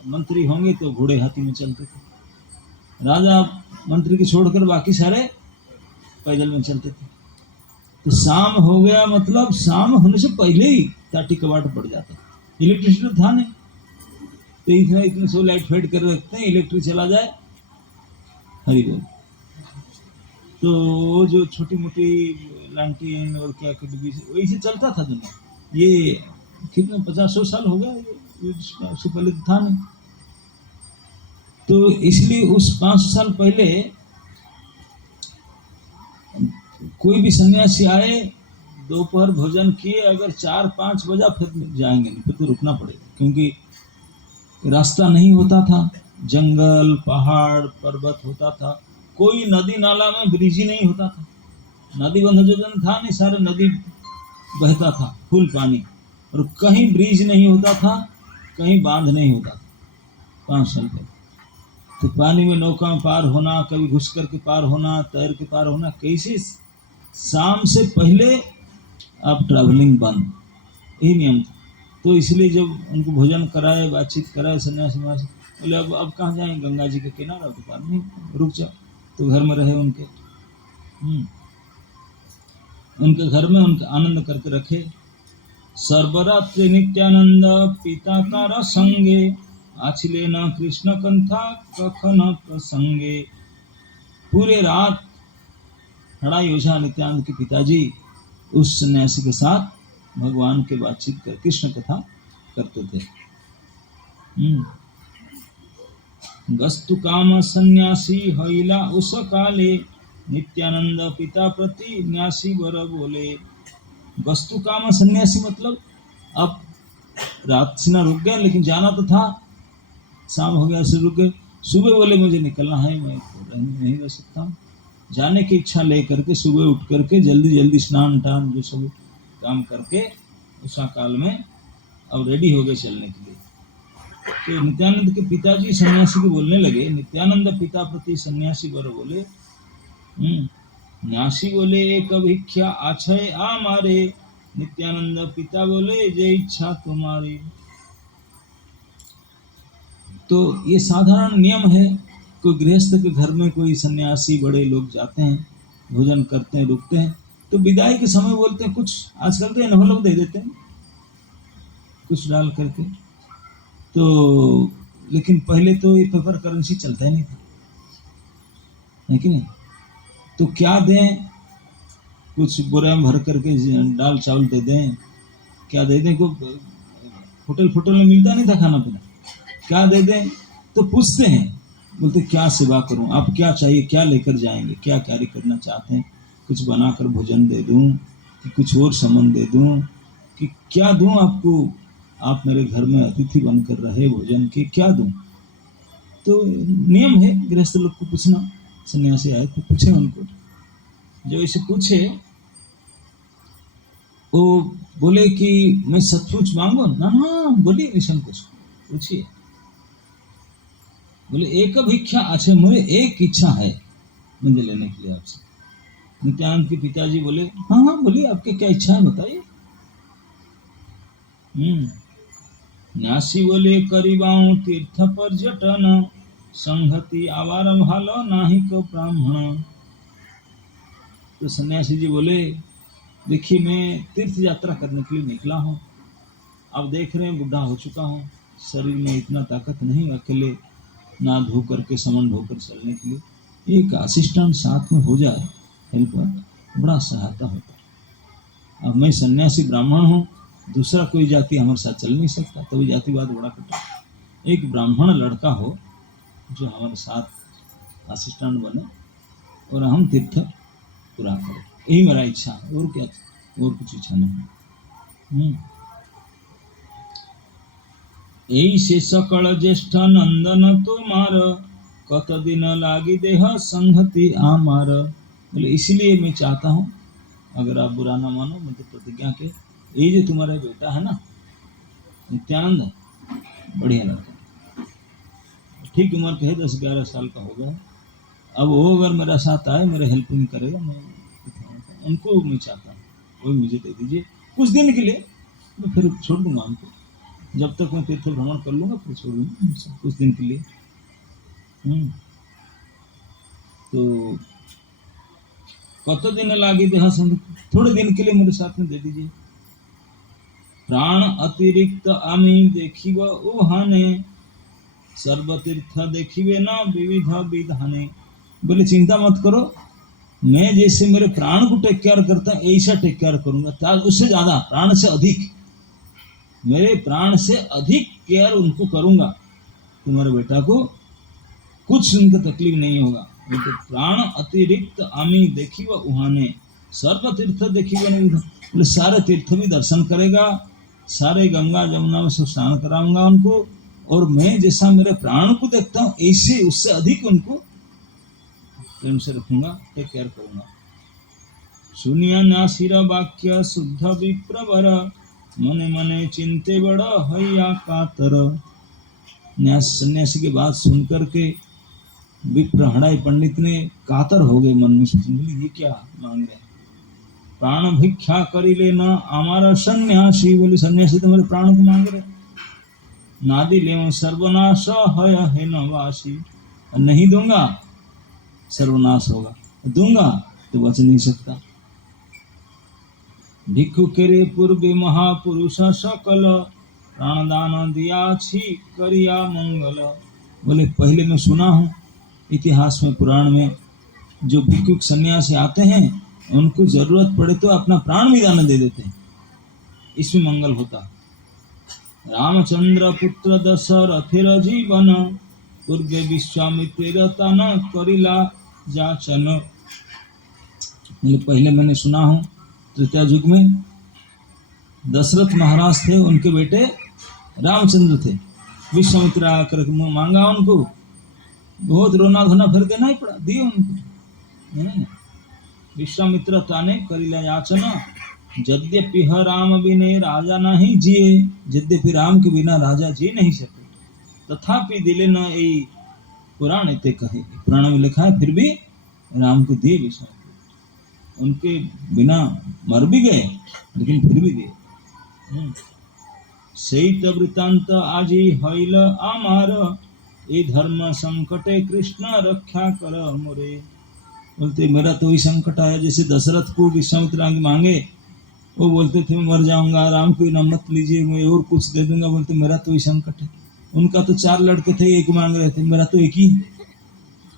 मंत्री होंगे तो घोड़े हाथी में चलते थे। राजा मंत्री की छोड़कर बाकी सारे पैदल में चलते थे। तो शाम हो गया, मतलब शाम होने से पहले ही टाटी कबाट पड़ जाता। इलेक्ट्रिसिटी था नहीं, तो इतने सो लाइट फेड कर रखते हैं, इलेक्ट्रिक चला जाए, हरी बोल। तो जो छोटी मोटी लालटेन और क्या वही से चलता था दुनिया। ये कितने 50-100 साल हो गया, उससे पहले तो था नहीं। तो इसलिए उस 500 साल पहले कोई भी सन्यासी आए, दोपहर भोजन किए, अगर 4-5 बजा फिर जाएंगे, नहीं फिर तो रुकना पड़ेगा, क्योंकि रास्ता नहीं होता था, जंगल पहाड़ पर्वत होता था, कोई नदी नाला में ब्रिज ही नहीं होता था, नदी बंध योजना था नहीं, सारे नदी बहता था फुल पानी, और कहीं ब्रिज नहीं होता था, कहीं बांध नहीं होता था 5 साल पहले। तो पानी में नौका में पार होना, कभी घुस करके पार होना, तैर के पार होना, कैसे शाम से पहले अब ट्रैवलिंग बंद, यही नियम था। तो इसलिए जब उनको भोजन कराए, बातचीत कराए, सन्यासी बोले अब कहाँ जाएंगे, गंगा जी के किनारा, तो पार नहीं, रुक जाओ। तो घर में रहे उनके घर में उनका आनंद करके रखे। सर्वरात्रि नित्यानंद पिता तारा संगे, आछिले न कृष्ण कंथा कखन प्रसंगे। पूरे रात हड़ाई ओझा नित्यानंद के पिताजी उस सन्यासी के साथ भगवान के बातचीत कर कृष्ण कथा करते थे। गस्तु काम सन्यासी हईला उस काले, नित्यानंद पिता प्रति न्यासी वर बोले। गस्तु काम सन्यासी मतलब अब रात से ना रुक गए, लेकिन जाना तो था, शाम हो गया से रुक गए। सुबह बोले मुझे निकलना है, मैं नहीं रह सकता हूँ। जाने की इच्छा लेकर के सुबह उठ करके जल्दी जल्दी स्नान टान जो सब काम करके उषा काल में अब रेडी हो गए चलने के लिए। तो नित्यानंद के पिताजी सन्यासी को बोलने लगे, नित्यानंद पिता प्रति सन्यासी वर बोले, न्यासी बोले एक भिक्षा आछय आ मारे, नित्यानंद पिता बोले जय इच्छा तुम्हारी। तो ये साधारण नियम है, कोई गृहस्थ के घर में कोई सन्यासी बड़े लोग जाते हैं, भोजन करते हैं, रुकते हैं, तो विदाई के समय बोलते हैं कुछ, आजकल तो एनवलप दे देते हैं कुछ डाल करके। तो लेकिन पहले तो ये पेपर करेंसी चलता ही नहीं था, है कि नहीं? तो क्या दें, कुछ बोरे में भर करके दाल चावल दे दें, क्या दे दें, को होटल में मिलता नहीं था खाना पीना, क्या दे दें? तो पूछते हैं, बोलते क्या सेवा करूं, आप क्या चाहिए, क्या लेकर जाएंगे, क्या कार्य करना चाहते हैं, कुछ बनाकर भोजन दे दूं कि कुछ और सामान दे दूं कि क्या दूं आपको, आप मेरे घर में अतिथि बनकर रहे, भोजन के क्या दूं? तो नियम है गृहस्थ लोग को पूछना। सन्यासी आए तो पूछे उनको, जो इसे पूछे वो बोले कि मैं सचमुच मांगू ना? हाँ बोलिए, निशन कुछ पूछिए। बोले एक भिक्षा अच्छे, मुझे एक इच्छा है मुझे लेने के लिए आपसे। नित्यानंद के पिताजी बोले हाँ बोलिए, आपके क्या इच्छा है बताइए। न्यासी बोले करीबाऊ तीर्थ पर्यटन, संहति आवार भालो नाही को ब्राह्मण। तो सन्यासी जी बोले देखिए, मैं तीर्थ यात्रा करने के लिए निकला हूँ, अब देख रहे हैं बुढ़ा हो चुका हूँ, शरीर में इतना ताकत नहीं, अकेले ना धो करके सामान ढोकर चलने के लिए एक असिस्टेंट साथ में हो जाए, हेल्पर, बड़ा सहायता होता है। अब मैं सन्यासी ब्राह्मण हूँ, दूसरा कोई जाति हमारे साथ चल नहीं सकता, तभी जातिवाद बड़ा कटा। एक ब्राह्मण लड़का हो जो हमारे साथ असिस्टेंट बने और हम तीर्थ पूरा करें, यही मेरा इच्छा है, और क्या, और कुछ इच्छा नहीं। এই সে সকল জ্যেষ্ঠ নন্দন তোমার কত दिन लागी देह संगति आमार। बोले इसलिए मैं चाहता हूँ, अगर आप बुरा ना मानो, मैं तो प्रतिज्ञा के, ये जो तुम्हारा बेटा है ना नित्यानंद, बढ़िया लड़का, ठीक उम्र के है, 10-11 साल का हो गया। अब वो अगर मेरा साथ आए, मेरे हेल्पिंग करेगा, मैं उनको मैं चाहता हूँ वही मुझे दे दीजिए कुछ दिन के लिए, मैं फिर छोड़ दूंगा उनको, जब तक मैं तीर्थ भ्रमण कर लूंगा फिर छोड़ दूंगा कुछ दिन के लिए। तो कत दिन लागे देह संग, थोड़े दिन के लिए मेरे साथ में दे दीजिए। प्राण अतिरिक्त आमी देखिब ओहाने, सर्वतीर्थ देखिबे न विविध विधाने। बोले चिंता मत करो, मैं जैसे मेरे प्राण को टेक केयर करता है ऐसा टेक केयर करूंगा, उससे ज्यादा, प्राण से अधिक, मेरे प्राण से अधिक केयर उनको करूंगा। तुम्हारे बेटा को कुछ उनका तकलीफ नहीं होगा। तो प्राण अतिरिक्त आमी देखी व उहाने, सर्व तीर्थ देखी व नहीं, बोले सारे तीर्थ भी दर्शन करेगा, सारे गंगा जमुना में सब स्नान कराऊंगा उनको, और मैं जैसा मेरे प्राण को देखता हूँ ऐसे उससे अधिक उनको प्रेम से रखूंगा, टेक केयर करूंगा। सुनिया नासिर वाक्य शुद्ध विप्रवर, मने मने चिंते बड़ा हैया कातर। सन्यासी की बात सुन करके विप्र हड़ाई पंडित ने कातर हो गए, मन में सोचने ये क्या मांग रहे हैं, प्राण भिक्षा करी लेना हमारा सन्यासी। बोले सन्यासी तो मेरे प्राण को मांग रहे, नादी ले सर्वनाश है नवासी, नहीं दूंगा सर्वनाश होगा, दूंगा तो बच नहीं सकता। भिक्षु केरे पूर्वे महापुरुष सकल, प्राणदान दिया छी करिया मंगल। बोले पहले मैं सुना हूँ इतिहास में, पुराण में, जो भिक्षुक सन्यासी आते हैं उनको जरूरत पड़े तो अपना प्राण भी दान दे देते हैं, इसमें मंगल होता है। रामचंद्र पुत्र दशरथिर जीवन, पूर्वे विश्वामित्र तन करिला जाचन। पहले मैंने सुना हूँ त्रेता युग में दशरथ महाराज थे, उनके बेटे रामचंद्र थे, विश्वामित्र आकर मांगा उनको, बहुत रोना धोना फिर देना ही पड़ा, दिए उनको। विश्वामित्र ताने करिला याचन, यद्यपि राम बिने राजा नहीं जिए, यद्यपि राम के बिना राजा जी नहीं सके, तथापि दिले न यही पुराण ते कहे, पुराण में लिखा है फिर भी राम को दिए विश्वामित्र, उनके बिना मर भी गए लेकिन फिर भी दिए। सैत वृतांत आजी हईल आमार, ए धर्म संकटे कृष्ण रक्षा कर मोरे। बोलते मेरा तो ही संकट आया, जैसे दशरथ को विश्वामित्र मांगे, वो बोलते थे मैं मर जाऊंगा, राम को इनाम मत लीजिए, मैं और कुछ दे दूंगा, बोलते मेरा तो ही संकट है। उनका तो 4 लड़के थे, एक मांग रहे थे, मेरा तो एक ही,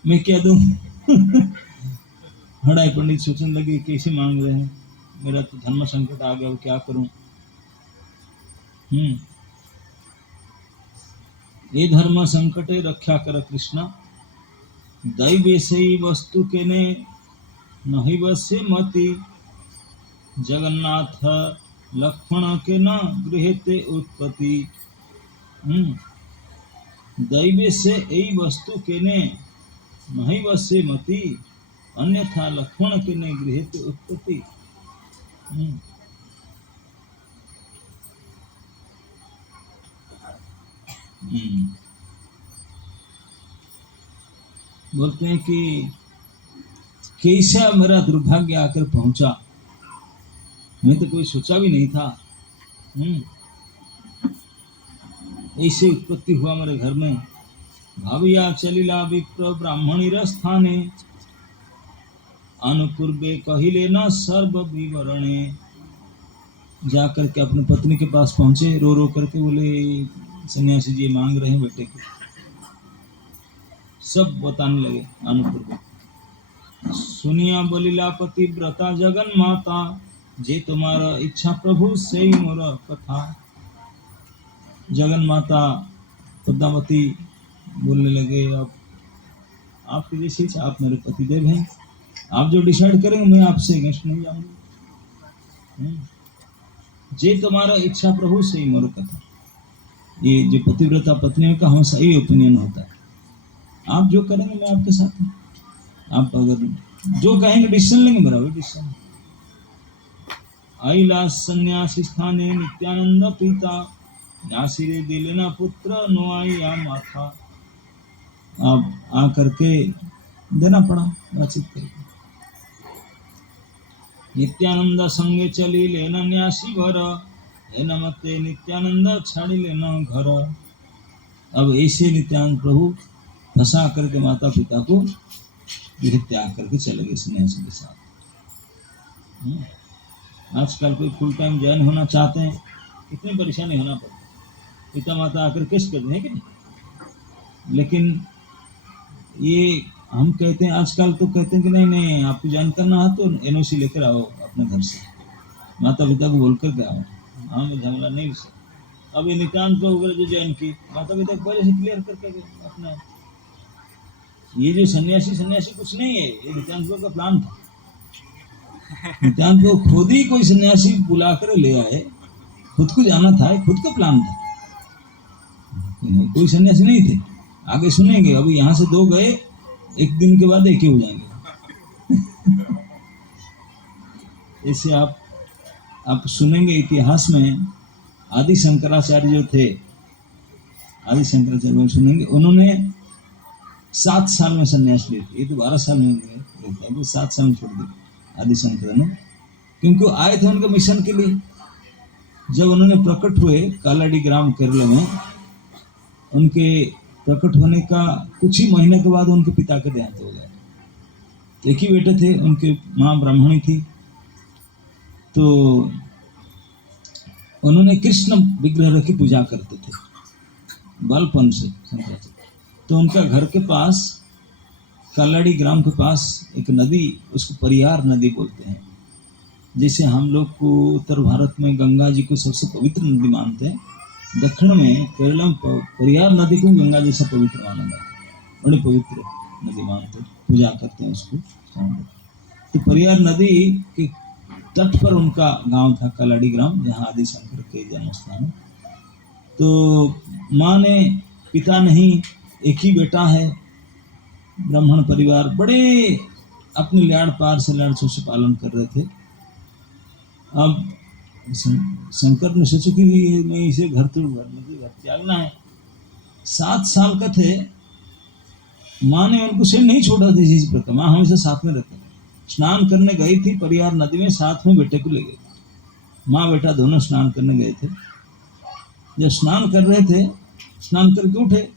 मैं क्या दूं। हड़ाई पंडित सोचने लगे कैसे मांग रहे हैं, मेरा तो धर्म संकट आ गया, वो क्या करूं। ये धर्म संकटे रक्षा कर कृष्ण, दैवे से वस्तु के ने नहीं बसे मति, जगन्नाथ लक्ष्मण के न गृहते उत्पत्ति। दैवे से यही वस्तु के ने नहीं बसे मति, अन्यथा लक्ष्मण के ने गृहते उत्पत्ति। बोलते हैं कि कैसा मेरा दुर्भाग्य आकर पहुंचा, मैं तो कोई सोचा भी नहीं था, ऐसे उत्पत्ति हुआ मेरे घर में। भाविया चलिला विप्र ब्राह्मणी स्थाने, अनुपूर्वे कहिले न सर्व विवरणे। जाकर के अपने पत्नी के पास पहुंचे, रो रो करके बोले सन्यासी जी मांग रहे हैं बेटे को, सब बताने लगे अनुपूर्व। सुनिया बलिला पति व्रता जगन माता, जे तुम्हारा इच्छा प्रभु से ही मोर कथा। जगन माता पद्मावती बोलने लगे, अब आपकी जैसी इच्छा, आप मेरे पतिदेव हैं, आप जो डिसाइड करेंगे मैं आपसे अगेंस्ट नहीं जाऊंगी। जे तुम्हारा इच्छा प्रभु से ही मोर कथा। ये जो पतिव्रता पत्नियों का हमेशा यही ओपिनियन होता है, आप जो करेंगे मैं आपके साथ हूँ, आप अगर जो कहेंगे डिसीजन लेंगे बराबर डिसीजन। आइला सन्यासी स्थाने नित्यानंद पिता, नासिरे दिलेना पुत्र नोआइया माथा। अब आकर के देना पड़ा, बातचीत करके। नित्यानंद संगे चली लेना न्यासी घर, लेना मते नित्यानंद छाड़ी लेना घर। अब ऐसे नित्यानंद प्रभु फंसा करके माता पिता को गृह त्याग करके चले गए सन्यासी के साथ। आजकल कोई फुल टाइम जैन होना चाहते हैं, कितनी परेशानी होना पड़ता है, पिता माता आकर किस करते हैं कि नहीं। लेकिन ये हम कहते हैं, आजकल तो कहते हैं कि नहीं नहीं आपको ज्वाइन करना है तो एनओसी लेकर आओ अपने घर से, माता पिता को बोल कर के आओ, हमें झमेला नहीं से। अब ये नित्यानंद प्रभु वगैरह जो ज्वाइन की, माता पिता को पहले से क्लियर करके अपना, ये जो सन्यासी कुछ नहीं है, ये नित्यानंद प्रभु का प्लान था। नित्यानंद प्रभु खुद ही कोई सन्यासी बुला कर ले आए, खुद को जाना था, खुद का प्लान था, कोई सन्यासी नहीं थे। आगे सुनेंगे, अभी यहाँ से दो गए, एक दिन के बाद एक ही हो जाएंगे। ऐसे आप सुनेंगे इतिहास में, आदि शंकराचार्य जो थे, आदि शंकराचार्य सुनेंगे, उन्होंने 7 साल में संन्यास लिए थे। ये तो 12 साल में गए, 7 साल में छोड़ दिए आदि शंकर ने, क्योंकि आए थे उनके मिशन के लिए। जब उन्होंने प्रकट हुए कालाडी ग्राम केरल में, उनके प्रकट होने का कुछ ही महीने के बाद उनके पिता के देहांत हो गया। तो एक ही बेटे थे, उनके माँ ब्राह्मणी थी, तो उन्होंने कृष्ण विग्रह की पूजा करते थे बालपन से। तो उनका घर के पास, कालाडी ग्राम के पास एक नदी, उसको परियार नदी बोलते हैं। जैसे हम लोग को उत्तर भारत में गंगा जी को सबसे पवित्र नदी मानते हैं, दक्षिण में केरल में परियार नदी को गंगा जैसा पवित्र माना जाता है, बड़ी पवित्र नदी मानते हैं, पूजा करते हैं उसको। तो परियार नदी के तट पर उनका गांव था कालाडी ग्राम, जहाँ आदि शंकर के जन्म स्थान है। तो माँ ने, पिता नहीं, एक ही बेटा है, ब्राह्मण परिवार, बड़े अपने लाड़ पार से लाड़चों से पालन कर रहे थे। अब शंकर ने सोचा कि मैं इसे घर त्यागना है। 7 साल का थे, माँ ने उनको से नहीं छोड़ा था इसी प्रकार, माँ हमेशा साथ में रहते। स्नान करने गई थी परियार नदी में, साथ में बेटे को ले गई, माँ बेटा दोनों स्नान करने गए थे। जब स्नान कर रहे थे, स्नान करके उठे,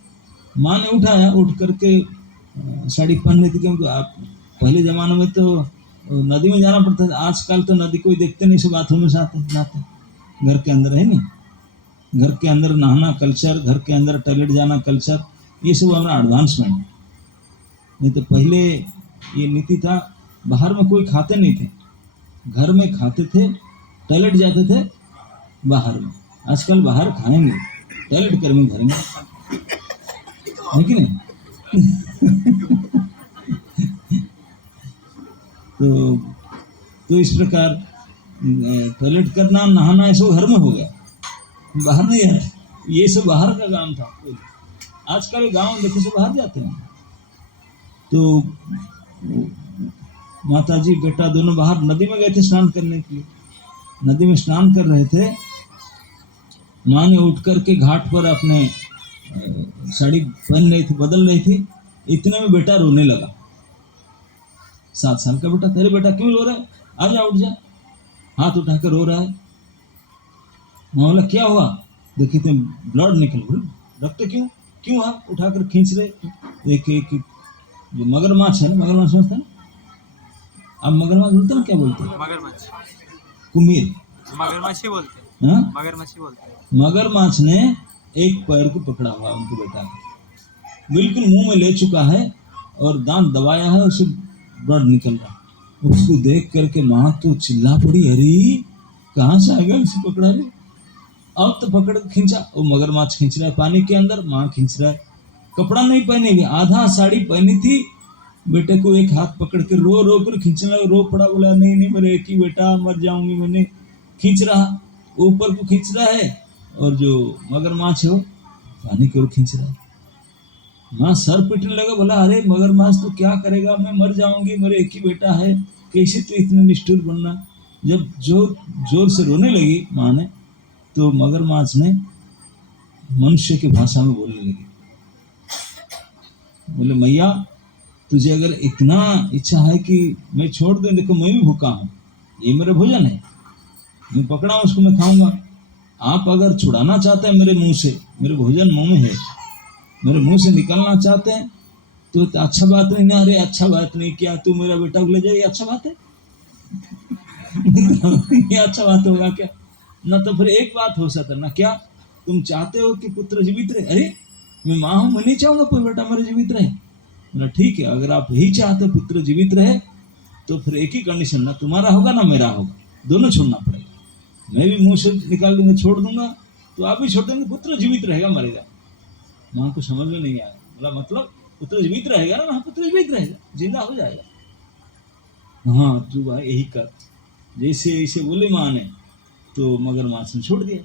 माँ ने उठाया, उठ करके साड़ी पहनने थी, क्योंकि आप पहले जमाने में तो नदी में जाना पड़ता था, आजकल तो नदी कोई देखते नहीं, सब बाथरूम में नहाते, घर के अंदर है नहीं, घर के अंदर नहाना कल्चर, घर के अंदर टॉयलेट जाना कल्चर, ये सब हमारा एडवांसमेंट। नहीं तो पहले ये नीति था, बाहर में कोई खाते नहीं थे, घर में खाते थे, टॉयलेट जाते थे बाहर में। आजकल बाहर खाएंगे, टॉयलेट करेंगे घर में, है कि नहीं। तो इस प्रकार टॉयलेट करना, नहाना, ये सब घर में हो गया, बाहर नहीं है। ये सब बाहर का काम था। आजकल गांव देखे से बाहर जाते हैं। तो माता जी बेटा दोनों बाहर नदी में गए थे स्नान करने के लिए। नदी में स्नान कर रहे थे, माँ ने उठ करके घाट पर अपने साड़ी पहन रही थी, बदल रही थी, इतने में बेटा रोने लगा। 7 साल का बेटा, तेरे बेटा क्यों रो रहा है, आ जा, उठ जा, हाथ उठाकर रो रहा है। माँ बोला क्या हुआ, देखिए तो ब्लड निकल रहा, रक्त क्यों क्यों, हाथ उठाकर खींच रहे। एक जो मगरमच्छ है ना, मगरमच्छ समझते ना आप, मगरमच्छ बोलते ना, क्या बोलते हैं, मगरमच्छ, कुमीर, मगरमच्छ बोलते हैं, मगरमच्छ बोलते। मगरमच्छ ने एक पैर को पकड़ा हुआ उनके बेटा को, बिल्कुल मुंह में ले चुका है और दांत दबाया है, उससे ब्लड निकल रहा। उसको देख करके माँ तो चिल्ला पड़ी, अरे कहाँ से आएगा इसे पकड़ा रे। अब तो पकड़ के खींचा, वो मगरमच्छ खींच रहा है पानी के अंदर, माँ खींच रहा है, कपड़ा नहीं पहने हुए, आधा साड़ी पहनी थी। बेटे को एक हाथ पकड़ के रो रो कर खींचने लगा, रो पड़ा, बोला नहीं नहीं मेरे एक ही बेटा, मर जाऊंगी मैंने। खींच रहा, ऊपर को खींच रहा है, और जो मगरमच्छ है वो पानी की ओर खींच रहा है। माँ सर पीटने लगा, बोला अरे मगरमच्छ तो क्या करेगा, मैं मर जाऊंगी, मेरे एक ही बेटा है, कैसे तो इतने निष्ठुर बनना। जब जोर से रोने लगी माँ ने, तो मगरमच्छ ने मनुष्य की भाषा में बोलने लगी, बोले मैया तुझे अगर इतना इच्छा है कि मैं छोड़ दूं, देखो मैं भी भूखा हूँ, ये मेरा भोजन है, मैं पकड़ा हूं उसको मैं खाऊंगा। आप अगर छुड़ाना चाहते हैं मेरे मुंह से, मेरे भोजन मुंह में है, मेरे मुंह से निकलना चाहते हैं तो अच्छा बात नहीं ना। अरे अच्छा बात नहीं, क्या तू मेरा बेटा को ले जाए, ये अच्छा बात है? ये अच्छा बात होगा क्या? ना तो फिर एक बात हो सकता ना, क्या तुम चाहते हो कि पुत्र जीवित रहे? अरे मैं माँ हूं, मैं नहीं चाहूंगा कोई बेटा मेरे जीवित रहे। ना ठीक है, अगर आप यही चाहते पुत्र जीवित रहे तो फिर एक ही कंडीशन, ना तुम्हारा होगा ना मेरा होगा, दोनों छोड़ना पड़ेगा। मैं भी मुंह से निकाल दूंगा, छोड़ दूंगा, तो आप भी छोड़ देंगे, पुत्र जीवित रहेगा मरेगा। माँ को समझ में नहीं आया, बोला मतलब पुत्र जीवित रहेगा ना? हाँ पुत्र जीवित रहेगा, जिंदा हो जाएगा। हाँ तू भाई यही कर। जैसे ऐसे बोले माँ ने, तो मगरमच्छ ने छोड़ दिया।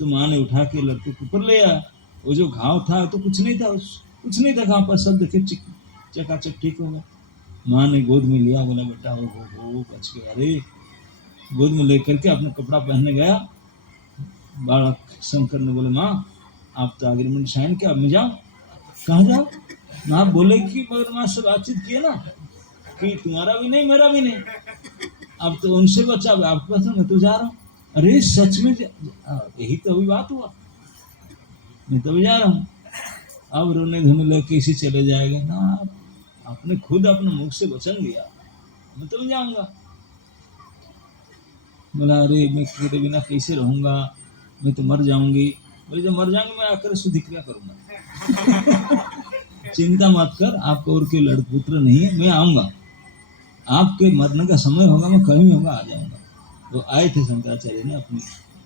तो माँ ने उठा के लड़के को ऊपर ले आया। वो जो घाव था तो कुछ नहीं था, कुछ नहीं था घाव पर, सब देखे चकाचक ठीक हो गया। माँ ने गोद में लिया, बोला बेटा हो बच गया। अरे गोद में लेकर के अपना कपड़ा पहनने गया, बालक शंकर ने बोले माँ आप तो एग्रीमेंट साइन किया, अब मैं जाऊँ? कहाँ जाओ ना? आप बोले कि मगरमच्छ से बातचीत किए ना कि तुम्हारा भी नहीं मेरा भी नहीं, अब तो उनसे बचा, आपके पास मैं तो जा रहा हूँ। अरे सच में यही तो अभी बात हुआ, मैं तो जा रहा हूँ। अब रोने धोने लगे, कैसे चले जाएगा ना, आपने खुद अपने मुख से वचन दिया, मैं तो जाऊंगा। बोला अरे मैं तेरे बिना कैसे रहूंगा, मैं तो मर जाऊंगी। बोले जब मर जाऊंगी मैं आकर शुद्ध क्रिया करूंगा। चिंता मत कर, आपको और कोई लड़पुत्र नहीं है, मैं आऊंगा, आपके मरने का समय होगा, मैं कहीं होगा आ जाऊंगा। तो आए थे शंकराचार्य ने अपनी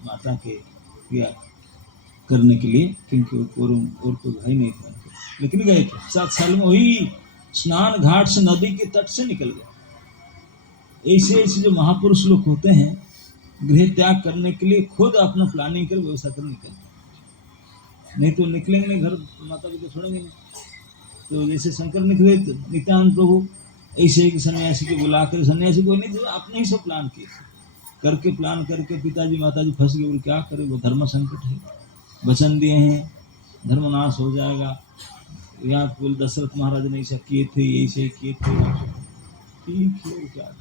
माता के क्रिया करने के लिए, क्योंकि और कोई भाई नहीं था, लेकिन गए थे 7 साल में। वही स्नान घाट से नदी के तट से निकल गए। ऐसे ऐसे जो महापुरुष लोग होते हैं, गृह त्याग करने के लिए खुद अपना प्लानिंग कर व्यवस्था कर निकलते, नहीं तो निकलेंगे नहीं, घर माता पिता छोड़ेंगे नहीं। तो जैसे शंकर निकले नित्यानंद प्रभु, ऐसे एक सन्यासी को बुलाकर, सन्यासी को नहीं, अपने ही सब प्लान किए करके, प्लान करके पिताजी माताजी फंस गए, बोले क्या करे, वो धर्म संकट है, वचन दिए हैं धर्मनाश हो जाएगा, या बोल दशरथ महाराज ने ऐसा किए थे, ऐसे किए थे, ठीक है क्या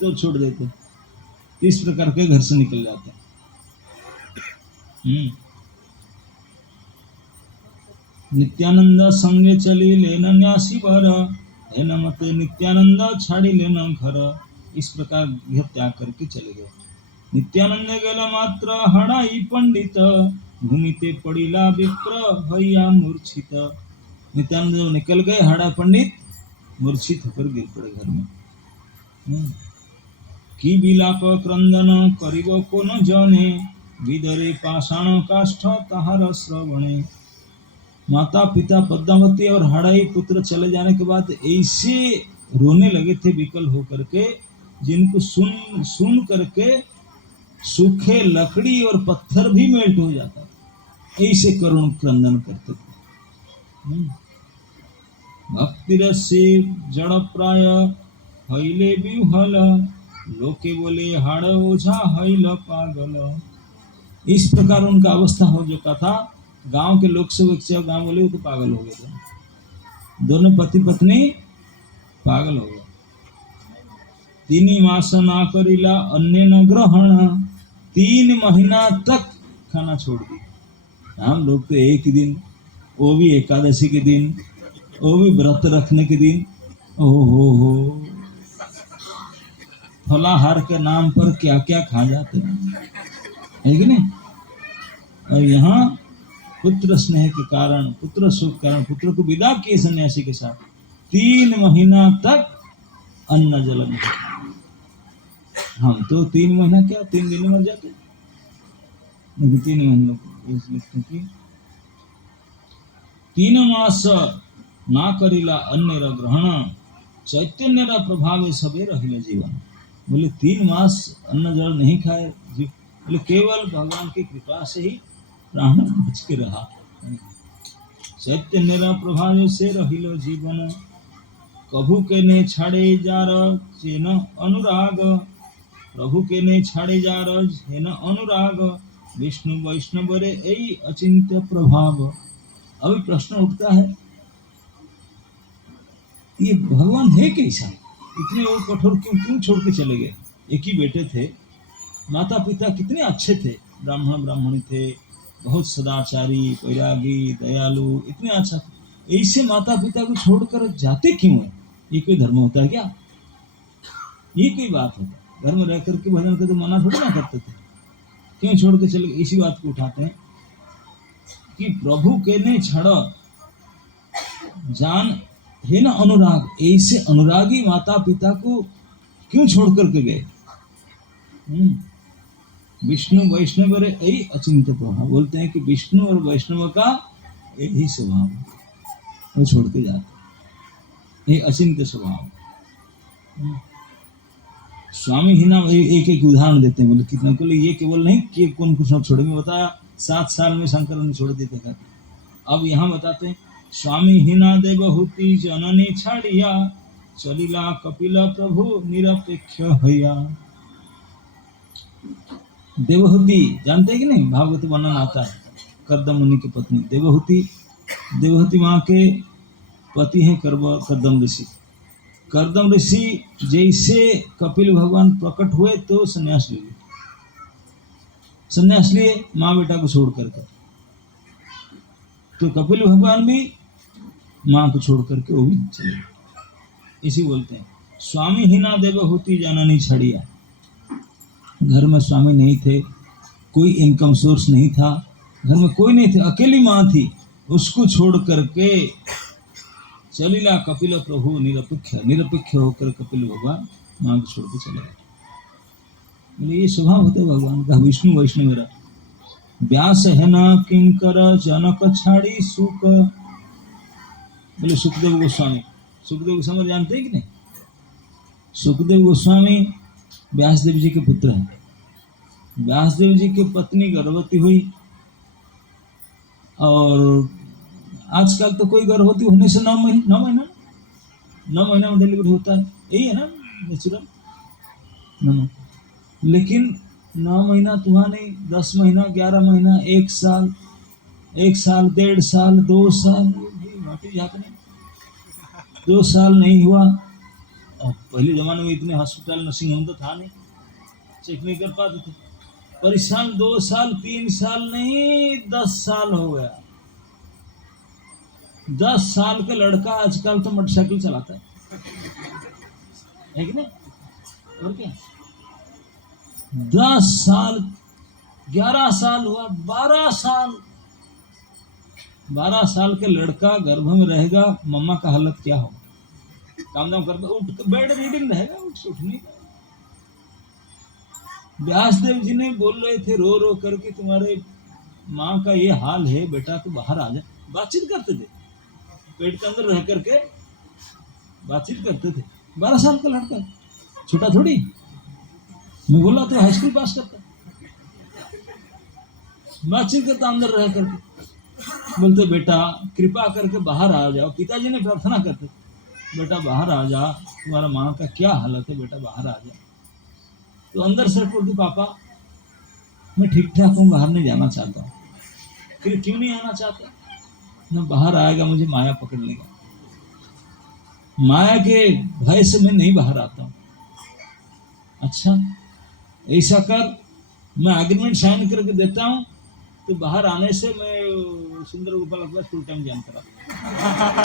तो छोड़ देते। इस प्रकार के घर से निकल जाते हैं। नित्यानंद संगे चली लेन न्यासी बर, है न मते नित्यानंद छाड़ी लेना घर। इस प्रकार घर त्याग करके चले गए। नित्यानंद गेला मात्र हड़ाई पंडित, भूमिते पड़ीला विप्र भैया मूर्छित। नित्यानंद जो निकल गए, हड़ा पंडित मूर्छित होकर गिर पड़े घर में। की बिलाप क्रंदन करिब कोन जने, विदरे पाषाण काष्ठ ताहार श्रवणे। माता पिता पद्मावती और हड़ाई पुत्र चले जाने के बाद ऐसे रोने लगे थे विकल होकर के, जिनको सुन सुन करके सूखे लकड़ी और पत्थर भी मेल्ट हो जाता, ऐसे करुण क्रंदन करते थे। भक्ति रसे जड़ प्राय हईले विह्वल, लोके बोले हाड़ ओझा हईल पागल। इस प्रकार उनका अवस्था हो चुका था। गांव के लोग से गांव बोले वो तो पागल हो गए थे, दोनों पति पत्नी पागल हो गए। 3 मास ना करिला अन्य न ग्रहण, 3 महीना तक खाना छोड़ दी। हम लोग तो एक ही दिन, वो भी एकादशी के दिन, वो भी व्रत रखने के दिन, हो फलाहार के नाम पर क्या क्या खा जाते हैं, है कि नहीं? और यहाँ पुत्र स्नेह के कारण, पुत्र सुख कारण पुत्र को विदा किए सन्यासी के साथ। 3 महीना तक अन्न जल नहीं खाए। हम तो 3 महीना क्या 3 दिन में मर जाते, लेकिन 3 महीनों को लिखते कि 3 मास ना करिला अन्य ग्रहण चैतन्य प्रभाव सबे रहिले जीवन। बोले 3 मास अन्न जल नहीं खाए, बोले केवल भगवान की कृपा से ही प्राण बच के रहा। चैतन्य प्रभाव से रहिलो जीवन, कभू के ने छाड़े जार जेन अनुराग, प्रभु के ने छाड़े जार जेन अनुराग, विष्णु वैष्णव रे यही अचिंत्य प्रभाव। अभी प्रश्न उठता है, ये भगवान है कैसा, इतने वो कठोर क्यों छोड़ के चले गए। एक ही बेटे थे, माता पिता कितने अच्छे थे, ब्राह्मण ब्राह्मणी थे, बहुत सदाचारी वैरागी दयालु, इतने अच्छा थे। ऐसे माता पिता को छोड़कर जाते क्यों है, ये कोई धर्म होता है क्या, ये कोई बात होता है। घर में रह करके भजन करते मना थोड़ी ना करते थे, क्यों छोड़ के चले। इसी बात को उठाते हैं कि प्रभु के ने छड़ जान है ना अनुराग, ऐसे अनुरागी माता पिता को क्यों छोड़ करके गए। विष्णु वैष्णव रे यही अचिंत्य प्रभाव। बोलते हैं कि विष्णु और वैष्णव का यही स्वभाव, वो छोड़ के जाते, ये अचिंत्य स्वभाव। स्वामी ही ना एक एक उदाहरण देते हैं, बोले कितना को ये केवल नहीं कि कौन कुछ ना छोड़े। मैं बताया 7 साल में शंकर ने छोड़ दिए थे। अब यहाँ बताते हैं, स्वामी हिना देवहूति जननी छाड़िया, चलिला कपिल प्रभु निरपेक्ष भैया। देवहूति जानते हैं कि नहीं, भागवत वर्णन आता है। कर्दम मुनि की पत्नी देवहूति, देवहूति माँ के पति हैं कर्दम ऋषि। कर्दम ऋषि जैसे कपिल भगवान प्रकट हुए तो संन्यास ले लिए, संन्यास लिए माँ बेटा को छोड़ करके। तो कपिल भगवान भी माँ को छोड़ करके वो भी चले गए। इसी बोलते हैं स्वामी हिना देवहूति जननी छड़िया। घर में स्वामी नहीं थे, कोई इनकम सोर्स नहीं था, घर में कोई नहीं थे, अकेली माँ थी, उसको छोड़ करके चलिला कपिल प्रभु निरपेक्ष होकर कपिल भगवान माँ को छोड़ के चले गए। बोले ये स्वभाव होता है भगवान का। विष्णु वैष्णव मेरा व्यास है ना किंकर जनक छाड़ी सुख। बोले सुखदेव गोस्वामी, सुखदेव गोस्वामी जानते हैं कि नहीं। सुखदेव गोस्वामी व्यासदेव जी के पुत्र हैं। व्यासदेव जी की पत्नी गर्भवती हुई, और आजकल तो कोई गर्भवती होने से 9 महीना में डिलीवरी होता है, यही है ना नेचुरल। लेकिन 9 महीना तुम्हारा नहीं, 10 महीना 11 महीना 1 साल 1.5 साल 2 साल 2 साल नहीं हुआ। और पहले जमाने में इतने हॉस्पिटल नर्सिंग होम तो था नहीं, चेक नहीं कर पाते थे। परेशान 2 साल 3 साल नहीं 10 साल हो गया। 10 साल का लड़का आजकल तो मोटरसाइकिल चलाता है कि नहीं, और क्या। 10 साल 11 साल हुआ, 12 साल के लड़का गर्भ में रहेगा, मम्मा का हालत क्या हो। काम दाम करता उठ बेड रीडिंग रहेगा, उठ नहीं पाएगा। व्यासदेव जी ने बोल रहे थे रो रो करके तुम्हारे माँ का ये हाल है, बेटा तो बाहर आ जा। बातचीत करते थे, पेट के अंदर रह करके बातचीत करते थे। 12 साल का लड़का, छोटा थोड़ी। मैं बोला तो हाई स्कूल पास करता, बातचीत करता अंदर रह करके। बोलते बेटा कृपा करके बाहर आ जाओ। पिताजी ने प्रार्थना करते, बेटा बाहर आ जा, तुम्हारा माँ का क्या हालत है, बेटा बाहर आ जा। तो अंदर से बोलते पापा मैं ठीक ठाक हूँ, बाहर नहीं जाना चाहता हूँ। फिर क्यों नहीं आना चाहता, ना बाहर आएगा मुझे माया पकड़ लेगा, माया के भय से मैं नहीं बाहर आता हूँ। अच्छा ऐसा कर, मैं एग्रीमेंट साइन करके देता हूँ, तो बाहर आने से मैं सुंदर गोपाल के पास फुल टाइम ज्वाइन करा,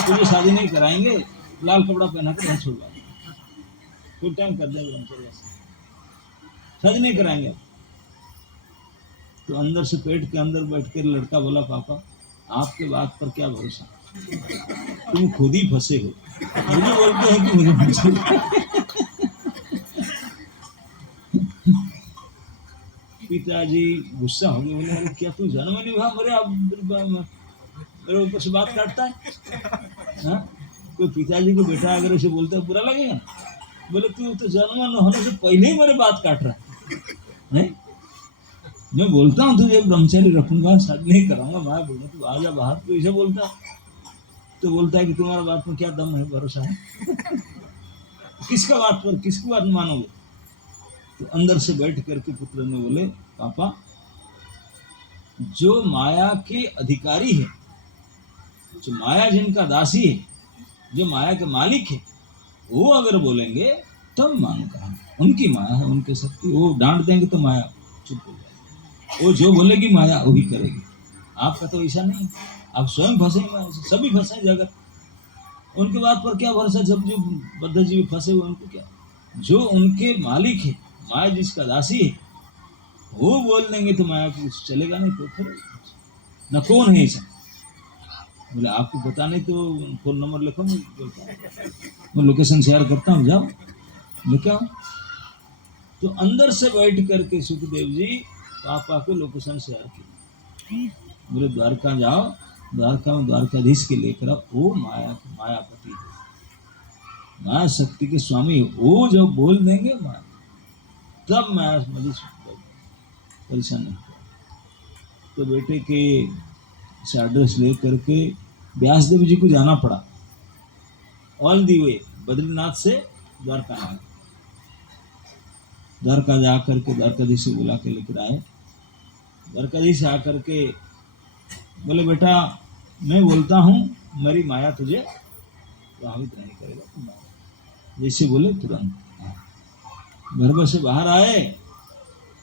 तुझे शादी नहीं कराएंगे, लाल कपड़ा पहना कर नहीं छोड़वा, फुल टाइम कर देंगे, शादी नहीं कराएंगे। तो अंदर से पेट के अंदर बैठ कर लड़का बोला पापा आपके बात पर क्या भरोसा, तुम खुद ही फंसे हो, मुझे बोलते हैं कि मुझे फंसे। पिताजी गुस्सा हो गए, बोले अरे क्या तू जन्म नहीं हुआ मेरे ऊपर से बात काटता है? हाँ? कोई पिताजी को बेटा अगर उसे बोलता है बुरा लगेगा? बोले तू तो जन्म न होने से पहले ही मेरे बात काट रहा है। मैं बोलता हूँ तुझे ब्रह्मचारी रखूंगा, शादी नहीं कराऊंगा, मैं बोलूँ तू आजा बाहर, तो इसे बोलता तो बोलता है कि तुम्हारा बात में क्या दम है, भरोसा है? किसका बात पर किसकी बात मानोगे? तो अंदर से बैठ करके पुत्र ने बोले पापा, जो माया के अधिकारी है, जो माया जिनका दासी है, जो माया के मालिक है, वो अगर बोलेंगे तब मानूंगा। उनकी माया है, उनके शक्ति, वो डांट देंगे तो माया चुप हो जाएगी। वो जो बोलेगी माया वही करेगी। आपका तो ऐसा नहीं, आप स्वयं फंसे माया से, सभी फंसे जगत, उनके बात पर क्या भरोसा? जब जो बद्ध जीव फंसे हुए उनको क्या? जो उनके मालिक है, माया जिसका दासी है, वो बोल देंगे तो माया कुछ चलेगा नहीं। तो फिर न कौन है ऐसा? बोले आपको पता नहीं तो फोन नंबर लिखो, मैं लोकेशन शेयर करता हूँ, जाओ लेके आओ। तो अंदर से बैठ करके सुखदेव जी पापा को लोकेशन शेयर की। बोले द्वारका जाओ, द्वारका में द्वारकाधीश के लेकर आओ, वो मायापति है, माया शक्ति के स्वामी है, वो जब बोल देंगे माया, तब माया मुझे परेशान नहीं हुआ। तो बेटे के से एड्रेस ले करके व्यास देव जी को जाना पड़ा, ऑल दी वे, बद्रीनाथ से द्वारका आए। द्वारका जा करके द्वारकाधीश से बुला के लेकर आए। द्वारकाधीश से आकर के बोले बेटा मैं बोलता हूँ, मेरी माया तुझे प्रभावित नहीं करेगा। जैसे बोले तुरंत घर से बाहर आए।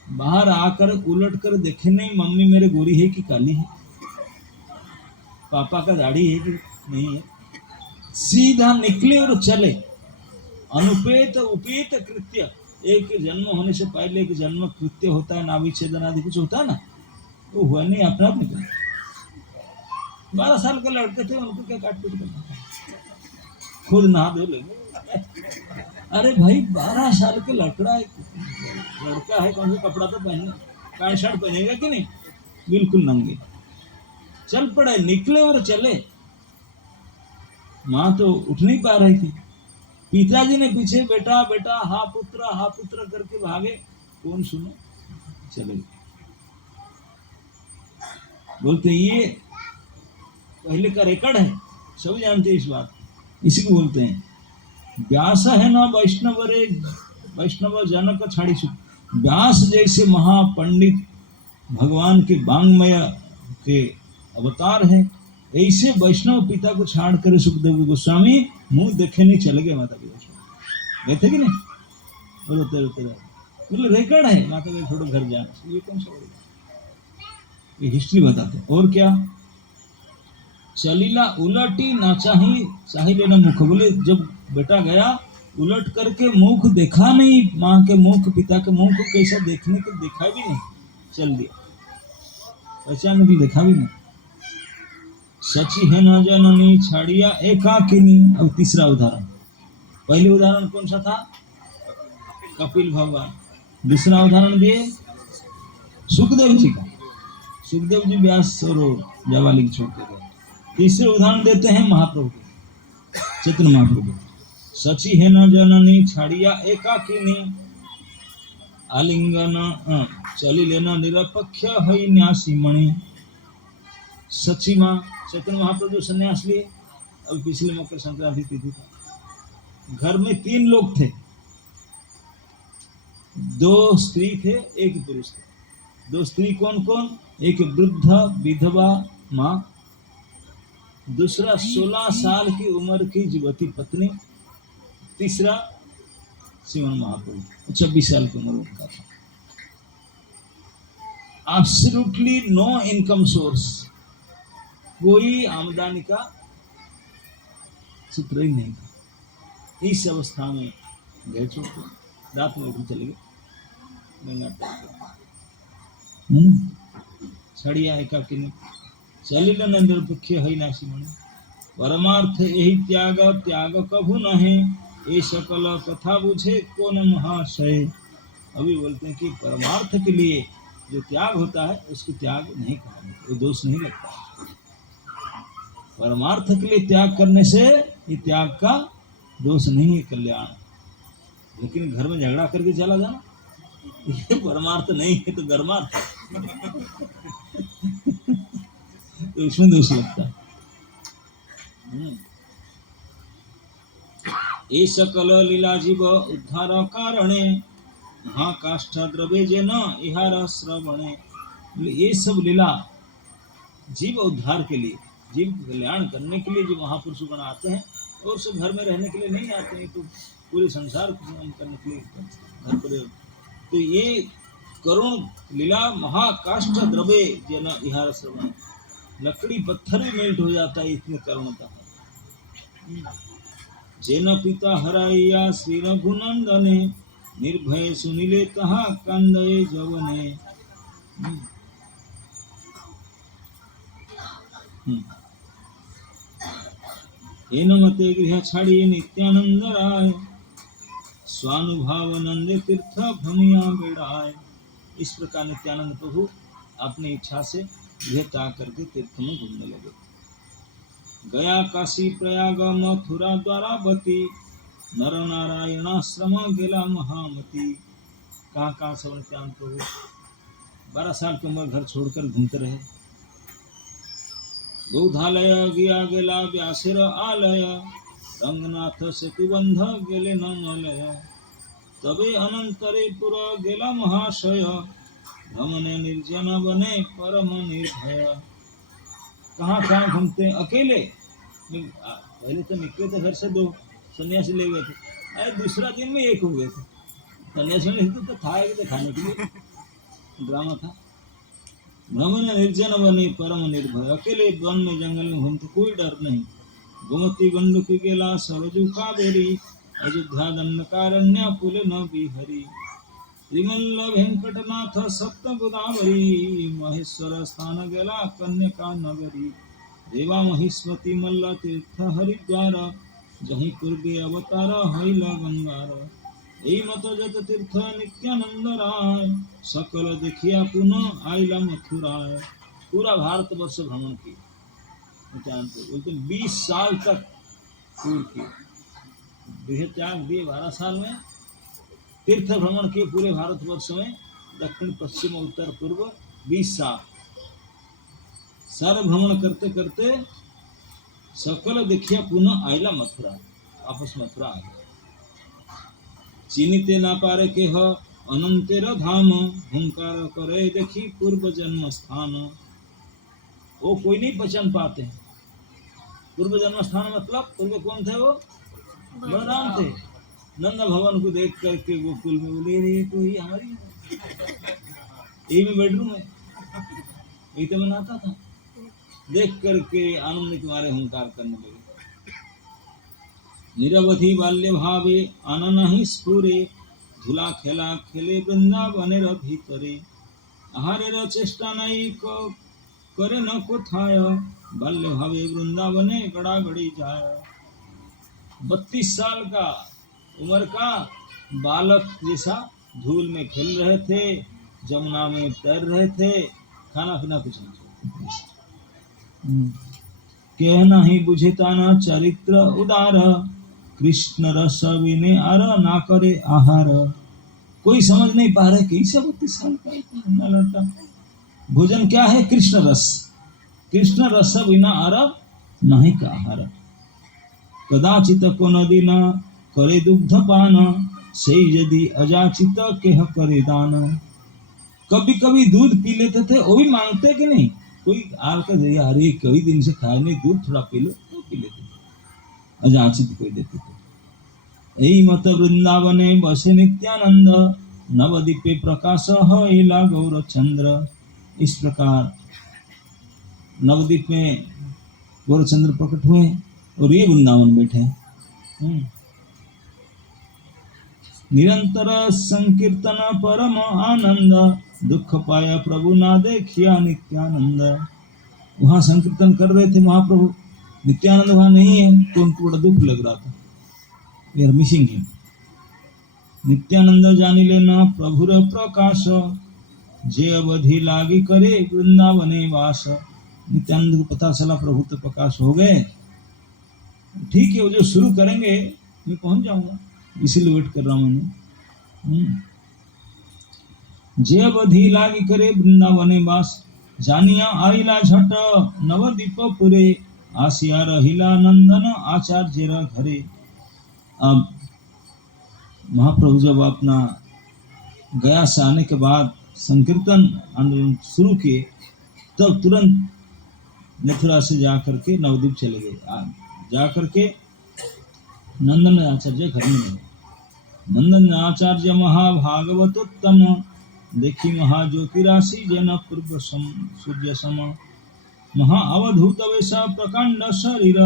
बाहर आकर उलट कर देखे, नहीं मम्मी मेरे गोरी है कि काली है, पापा का दाढ़ी है कि नहीं है। सीधा निकले और चले। अनुपेत उपेत कृत्य, एक जन्म होने से पहले एक जन्म कृत्य होता है, नाभि छेदन आदि कुछ होता है ना, वो हुआ नहीं, अपना आप निकला। 12 साल के लड़के थे, उनको क्या काट पीट करना, खुद नहा धो लेंगे। अरे भाई 12 साल के लड़का है, कौन सा कपड़ा तो पहने, पैंट शर्ट पहनेगा कि नहीं, बिल्कुल नंगे चल पड़े, निकले और चले। माँ तो उठ नहीं पा रही थी, पिताजी ने पीछे बेटा बेटा हा पुत्र करके भागे, कौन सुने, चले गए। बोलते ये पहले का रिकॉर्ड है, सभी जानते हैं इस बात, इसी को बोलते हैं व्यास है ना वैष्णव जनक छाड़ी सुख। व्यास जैसे महापंडित भगवान के वांग्मय के अवतार है, ऐसे वैष्णव पिता को छाड़ कर सुखदेव गोस्वामी मुंह देखे नहीं चले गए माता पिता। गए थे कि नहीं? रोते मतलब रिकॉर्ड है, माता पिता छोड़ो घर जाना, ये कौन सा, ये हिस्ट्री बताते। और क्या, चलीला उलटी ना चाही लेना मुख। बोले जब बेटा गया उलट करके मुख देखा नहीं, माँ के मुख पिता के मुख को कैसा देखने को देखा भी नहीं, चल दिया, पहचान भी देखा भी नहीं। सची है न जननी छाड़िया एकाकिनी। अब तीसरा उदाहरण, पहले उदाहरण कौन सा था, कपिल भगवान। दूसरा उदाहरण दिए सुखदेव जी का, सुखदेव जी व्यास और जावालिक छोड़ के गए। तीसरे उदाहरण देते हैं महाप्रभु के, चैतन्य महाप्रभु। सची है न जननी छाड़िया एकाकिनी, आलिंगन चली लेना निरपक्ष है न्यासी मणि। सची माँ चैतन्य महाप्रभु जो संन्यास लिए, अब पिछले मकर संक्रांति तिथि था, घर में 3 लोग थे, 2 स्त्री थे 1 पुरुष थे। 2 स्त्री कौन कौन, एक वृद्ध विधवा माँ, दूसरा 16 साल की उम्र की युवती पत्नी, तीसरा श्रीमन महाप्रभु 26 साल की उम्र उनका था। एब्सोल्युटली नो इनकम सोर्स, कोई आमदनी का सूत्र ही नहीं था। इस अवस्था में गए छोड़ के रात में उठ चले गए गंगा छड़िया एकाकिनी, चलिल निरपेक्ष है नासी मणि। परमार्थ यही त्याग त्याग कभु नहे, ये सकल कथा बुझे कौन महाशय। अभी बोलते हैं कि परमार्थ के लिए जो त्याग होता है उसको त्याग नहीं कहा, वो दोष नहीं लगता। परमार्थ के लिए त्याग करने से ये त्याग का दोष नहीं है, कल्याण। लेकिन घर में झगड़ा करके चला जाना, ये परमार्थ नहीं है तो गर्मार्थ है। तो इसमें दोष लगता है। ये सकल लीला जीव उद्धार कारणे महाकाष्ठ द्रव्य जे न इहार श्रवणे। ये सब लीला जीव उद्धार के लिए, जीव कल्याण करने के लिए जो महापुरुष गण आते हैं, और सब घर में रहने के लिए नहीं आते हैं, तो पूरे संसार को हम करने के लिए घर पर। तो ये करुण लीला महाकाष्ठ द्रव्य जे न इहार श्रवणे, लकड़ी पत्थर भी मेल्ट हो जाता है, इतनी करुणता है। जेन पिता हराइया श्री रघुनंदने निर्भय सुनिले तहा कंदये जवने। एन मते गृह छाड़ी नित्यानंद राय स्वानुभाव नंद तीर्थ भमिया बेड़ाय। इस प्रकार नित्यानंद प्रभु अपनी इच्छा से गृह त्याग करके तीर्थ में घूमने लगे। गया काशी प्रयाग मथुरा द्वारावती नर नारायण आश्रम गेला महामती। कहाँ कहाँ सब नित्यानंद प्रभु 12 साल की उम्र घर छोड़कर घूमते रहे। बौद्धालय गया गेला व्यासेर आलय रंगनाथ सेतुबंध गेले नमलय। तबे अनंतरे पुर गेला महाशय भ्रमणे निर्जन बने परम निर्भय। कहाँ कहाँ घूमते अकेले। पहले तो निकले थे घर से 2 सन्यासी ले गए थे, अरे दूसरा दिन में 1 हो गए थे। सन्यासी नहीं तो था एक तो खाने के लिए ड्रामा था। भ्रमण निर्जन बने परम निर्भय। अकेले वन में जंगल में घूमते, कोई डर नहीं। गोमती गंडक गेला सरजू कावेरी अयोध्या दंडकारण्य पुल न बिहरी। त्रिमल्ल वेंकटनाथ सप्त गोदावरी महेश्वर स्थान गेला कन्यका नगरी। देवा महिष्मती मल्ल तीर्थ हरिद्वार जहीं पूर्वे अवतार हईल गंगार। यही मत जत तीर्थ नित्यानंद राय सकल देखिया पुनः आइला मथुराय। पूरा भारत वर्ष भ्रमण की नित्यानंद बोलते 20 साल तक टूर की। गृह त्याग दिए 12 साल में, तीर्थ भ्रमण किए पूरे भारतवर्ष में, दक्षिण पश्चिम उत्तर पूर्व 20 साल सारे भ्रमण करते करते सकल देखिया पुनः आइला मथुरा, वापस मथुरा आ गए। चिनिते ना पारे के ह अनंतेर धाम हुंकार करे देखी पूर्व जन्म स्थान। वो कोई नहीं पहचान पाते हैं। पूर्व जन्म स्थान मतलब पूर्व कौन थे? वो बलराम थे। नंद भवन को देख करके गोकुल में बोले रे तो ही हमारी यही में बेडरूम है, यही तो मैं नहाता था। देख करके आनंद के मारे हुंकार करने लगे। निरवधि बाल्य भावे आनन ही स्फुरे धुला खेला खेले वृंदावनेर भीतरे। आहारेर चेष्टा नहीं करे न कोथाय बाल्य भावे वृंदावने गड़ा गड़ी जाय। 32 साल का उम्र का बालक जैसा धूल में खेल रहे थे, जमुना में तैर रहे थे, खाना पीना कुछ नहीं। कहना ही बुझेता न चरित्र उदार कृष्ण रस विने आर ना करे आहार। कोई समझ नहीं पा रहे कैसे 32 साल का इतना लड़का। भोजन क्या है? कृष्ण रस। कृष्ण रस विना आर नहीं का आहार। कदाचित को नदी न करे दुग्ध पान से यदि अजाचित केह करे दान। कभी कभी दूध पी लेते थे, वो भी मांगते कि नहीं, कोई आकर दे, अरे कई दिन से खाए नहीं दूध, थोड़ा पी लो, तो पी लेते थे। अजाचित कोई देते थे। यही मत वृंदावने बसे नित्यानंद नवदीपे प्रकाश हला गौर चंद्र। इस प्रकार नवदीप में गौरचंद्र प्रकट हुए और ये वृंदावन बैठे। निरंतर संकीर्तन परम आनंद दुख पाया प्रभु ना देखिया नित्यानंद। वहां संकीर्तन कर रहे थे महाप्रभु, नित्यानंद वहां नहीं है तो उनको बड़ा दुख लग रहा था। We are missing him. Nityananda जानी लेना प्रभुर प्रकाश जे अवधि लागी करे वृंदावने वास। नित्यानंद को पता चला प्रभु तो प्रकाश हो गए, ठीक है वो जो शुरू करेंगे मैं पहुंच जाऊंगा, इसीलिए वेट कर रहा हूं मैंने। जे अवधि लागी करे वृंदावने वास, जानिया आइला झट नवदीप पुरे, आसिया रहिला नंदन आचार्य घरे। अब महाप्रभु जब अपना गया से आने के बाद संकीर्तन आंदोलन शुरू किए, तब तुरंत मथुरा से जा करके नवदीप चले गए। जा करके नंदन आचार्य घर में रहे। नंदन आचार्य महाभागवतोत्तम, देखी महाज्योति राशि जन पूर्व सूर्य सम। महाअवधूत वैसा प्रकांड शरीर,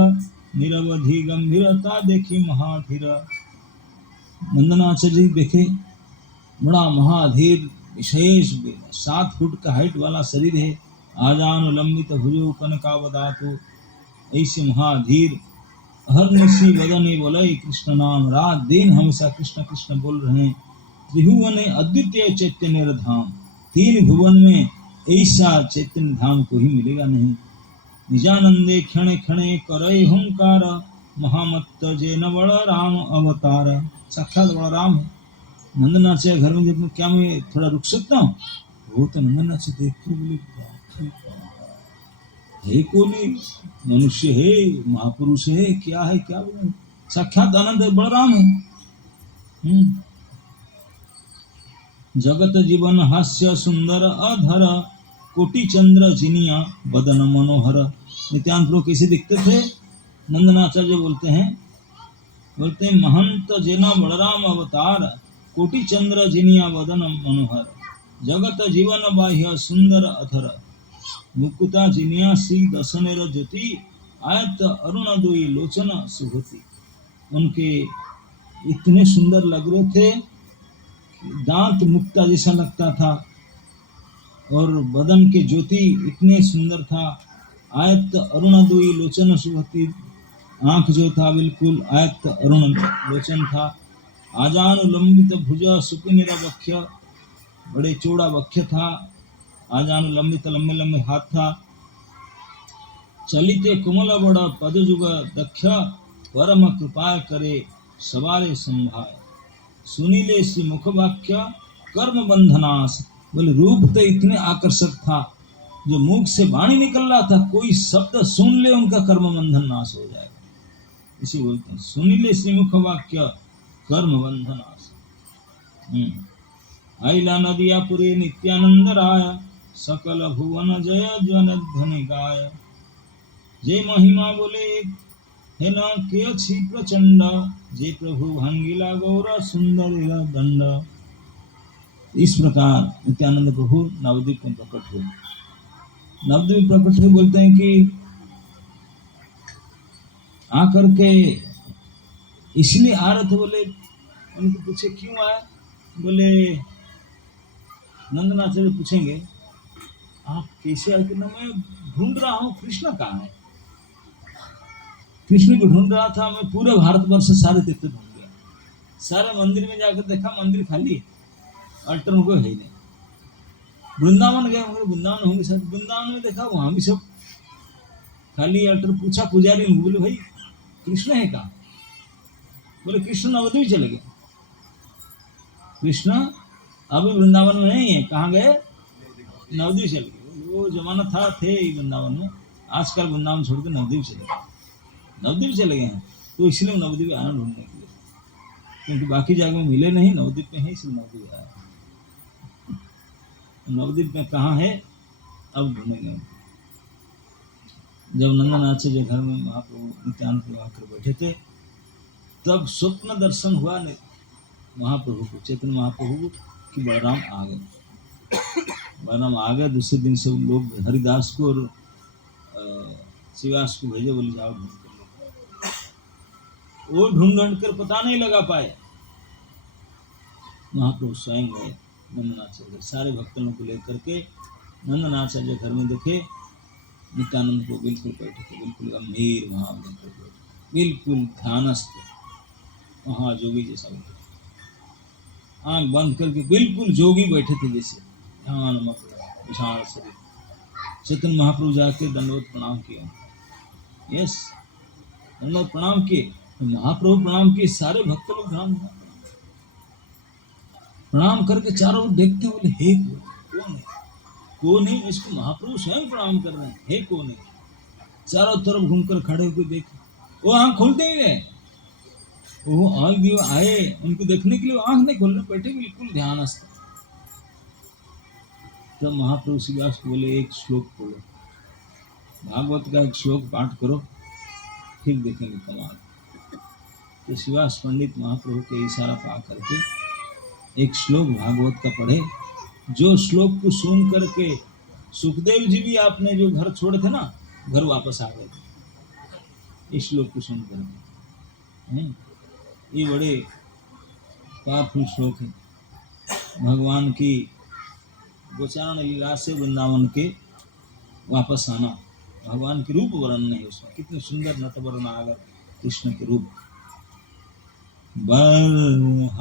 निरवधि गंभीरता देखी महाधीर। नंदन आचार्य जी देखे बड़ा महाधीर विशेष 7 फुट का हाइट वाला शरीर है, आजानुलंबित भुजो कनकावदातु, ऐसे महाधीर हर निशी वदने बोले कृष्ण नाम, रात दिन हमेशा कृष्ण कृष्ण बोल रहे हैं। त्रिभुवन अद्वितीय चैतन्य धाम, 3 भुवन में ऐसा चैतन्य धाम को ही मिलेगा नहीं। निजानंदे क्षण क्षणे करे हुंकार, महामत्त जे न बड़ा राम अवतार। साक्षात बड़ा राम है। नंदनाथ से घर में जब क्या मैं थोड़ा रुक सकता हूँ? वो तो नंदनाथ से देख के बोले है कौन है? मनुष्य है, महापुरुष है, क्या है क्या बोले? साक्षात आनंद बलराम है। जगत जीवन हास्य सुंदर अधर, कोटि चंद्र जिनिया बदन मनोहर। नित्यानंद प्रभु कैसे दिखते थे? नंदनाचार्य बोलते हैं महंत जेना बलराम अवतार, कोटि चंद्र जिनिया वदन मनोहर। जगत जीवन बाह्य सुंदर अधर, मुकुता जिनिया सी दसनेर ज्योति, आयत अरुण दुई लोचन सुभति। उनके इतने सुंदर लग रहे थे, दांत मुक्ता जैसा लगता था, और बदन के ज्योति इतने सुंदर था। आयत अरुण दुई लोचन सुभति, आंख जो था बिल्कुल आयत अरुण लोचन था। आजानुलंबित भुज सुपिनिर वक्ष, बड़े चौड़ा वक्ष था। आजानुलंबित लंबे लंबे हाथ था। चलिते कुमल बड़ पदजुग दक्ष, परम कृपा करे सवारे संभाय। सुनीले सी मुख वाक्य कर्म बंधनास। बोले रूप तो इतने आकर्षक था, जो मुख से वाणी निकल रहा था, कोई शब्द सुन ले उनका कर्म बंधन नाश हो जाएगा। इसी बोलते हैं सुनीले सी मुख वाक्य कर्म बंधनास। आइला नदिया पुरे नित्यानंद राय, सकल भुवन जय जन ध्वनि गाय। जे महिमा बोले हे न के अछि प्रचंड, जे प्रभु भंगिला गौर सुंदर दंड। इस प्रकार नित्यानंद प्रभु नवद्वीप में प्रकट हुए। नवद्वीप प्रकट हुए बोलते हैं कि आकर के इसलिए आ रहे थे। बोले उनको पूछे क्यों आए? बोले नंदनाचार्य पूछेंगे आप कैसे आए? कि मैं ढूंढ रहा हूँ कृष्ण कहाँ है। कृष्ण को ढूंढ रहा था मैं, पूरे भारतवर्ष सारे तीर्थ ढूंढ गया। सारे मंदिर में जाकर देखा, मंदिर खाली है, अल्टर में कोई है नहीं। वृंदावन गए होंगे, वृंदावन होंगे सब, वृंदावन में देखा वहां भी सब खाली अल्टर। पूछा पुजारी, बोले भाई कृष्ण है कहाँ? बोले कृष्ण नवद्वीप चले गए। कृष्ण अभी वृंदावन में नहीं है, कहाँ गए? नवद्वीप चले गए। वो जमाना था थे वृंदावन में, आजकल वृंदावन छोड़ के नवद्वीप चले गए। नवद्वीप चले गए हैं तो इसलिए नवद्वीप आया ढूंढने के लिए, क्योंकि बाकी जगह में मिले नहीं, नवद्वीप में है इसलिए नवद्वीप आया। नवद्वीप में कहाँ है अब ढूंढेंगे। जब नंदनाचार्य घर में महाप्रभु नित्यानंद प्रभु आकर बैठे थे, तब स्वप्न दर्शन हुआ महाप्रभु को, चैतन्य महाप्रभु को, कि बलराम आ गए। बलराम आ गए। दूसरे दिन से लोग हरिदास को और शिवास को भेजे, बोले जाओ ढूंढ कर लो। वो ढूंढ कर पता नहीं लगा पाए। महाप्रभु स्वयं गए नंदनाचार्य, सारे भक्तों को लेकर के नंदनाचार्य घर में देखे नित्यानंद को बिल्कुल बैठे थे, बिल्कुल गंभीर भाव लेकर बैठे, बिल्कुल ध्यानस्थ महाजोगी जैसा बैठे, आंख बंद करके बिल्कुल जोगी बैठे थे जैसे। ध्यान मग्न विशाल शरीर। चैतन्य महाप्रभु जाके दंडवत प्रणाम किया। यस, दंडवत प्रणाम किए। तो महाप्रभु प्रणाम किए, सारे भक्त लोग प्रणाम करके चारों ओर देखते बोले हे कौन है, कौन है? इसको महाप्रभु स्वयं प्रणाम कर रहे हैं। हे कौन है? चारों तरफ घूमकर खड़े होकर देखे, वो आंख खोलते ही रहे। वो आंख दिए आए उनको देखने के लिए, आंख नहीं खोल रहे, बैठे बिल्कुल ध्यानस्थ। तब महाप्रभु श्रीवास को बोले एक श्लोक बोलो, भागवत का एक श्लोक पाठ करो, फिर देखेंगे कमाल। तो श्रीवास पंडित महाप्रभु के इशारा पा करके एक श्लोक भागवत का पढ़े। जो श्लोक को सुन करके सुखदेव जी भी, आपने जो घर छोड़े थे ना, घर वापस आ गए थे इस श्लोक को सुन करके। ये बड़े पावरफुल श्लोक है। भगवान की गोचारण लीला से वृंदावन के वापस आना, भगवान के रूप वर्णन है उसमें। कितने सुंदर नटवर नागर कृष्ण के रूप। बर्हापीडम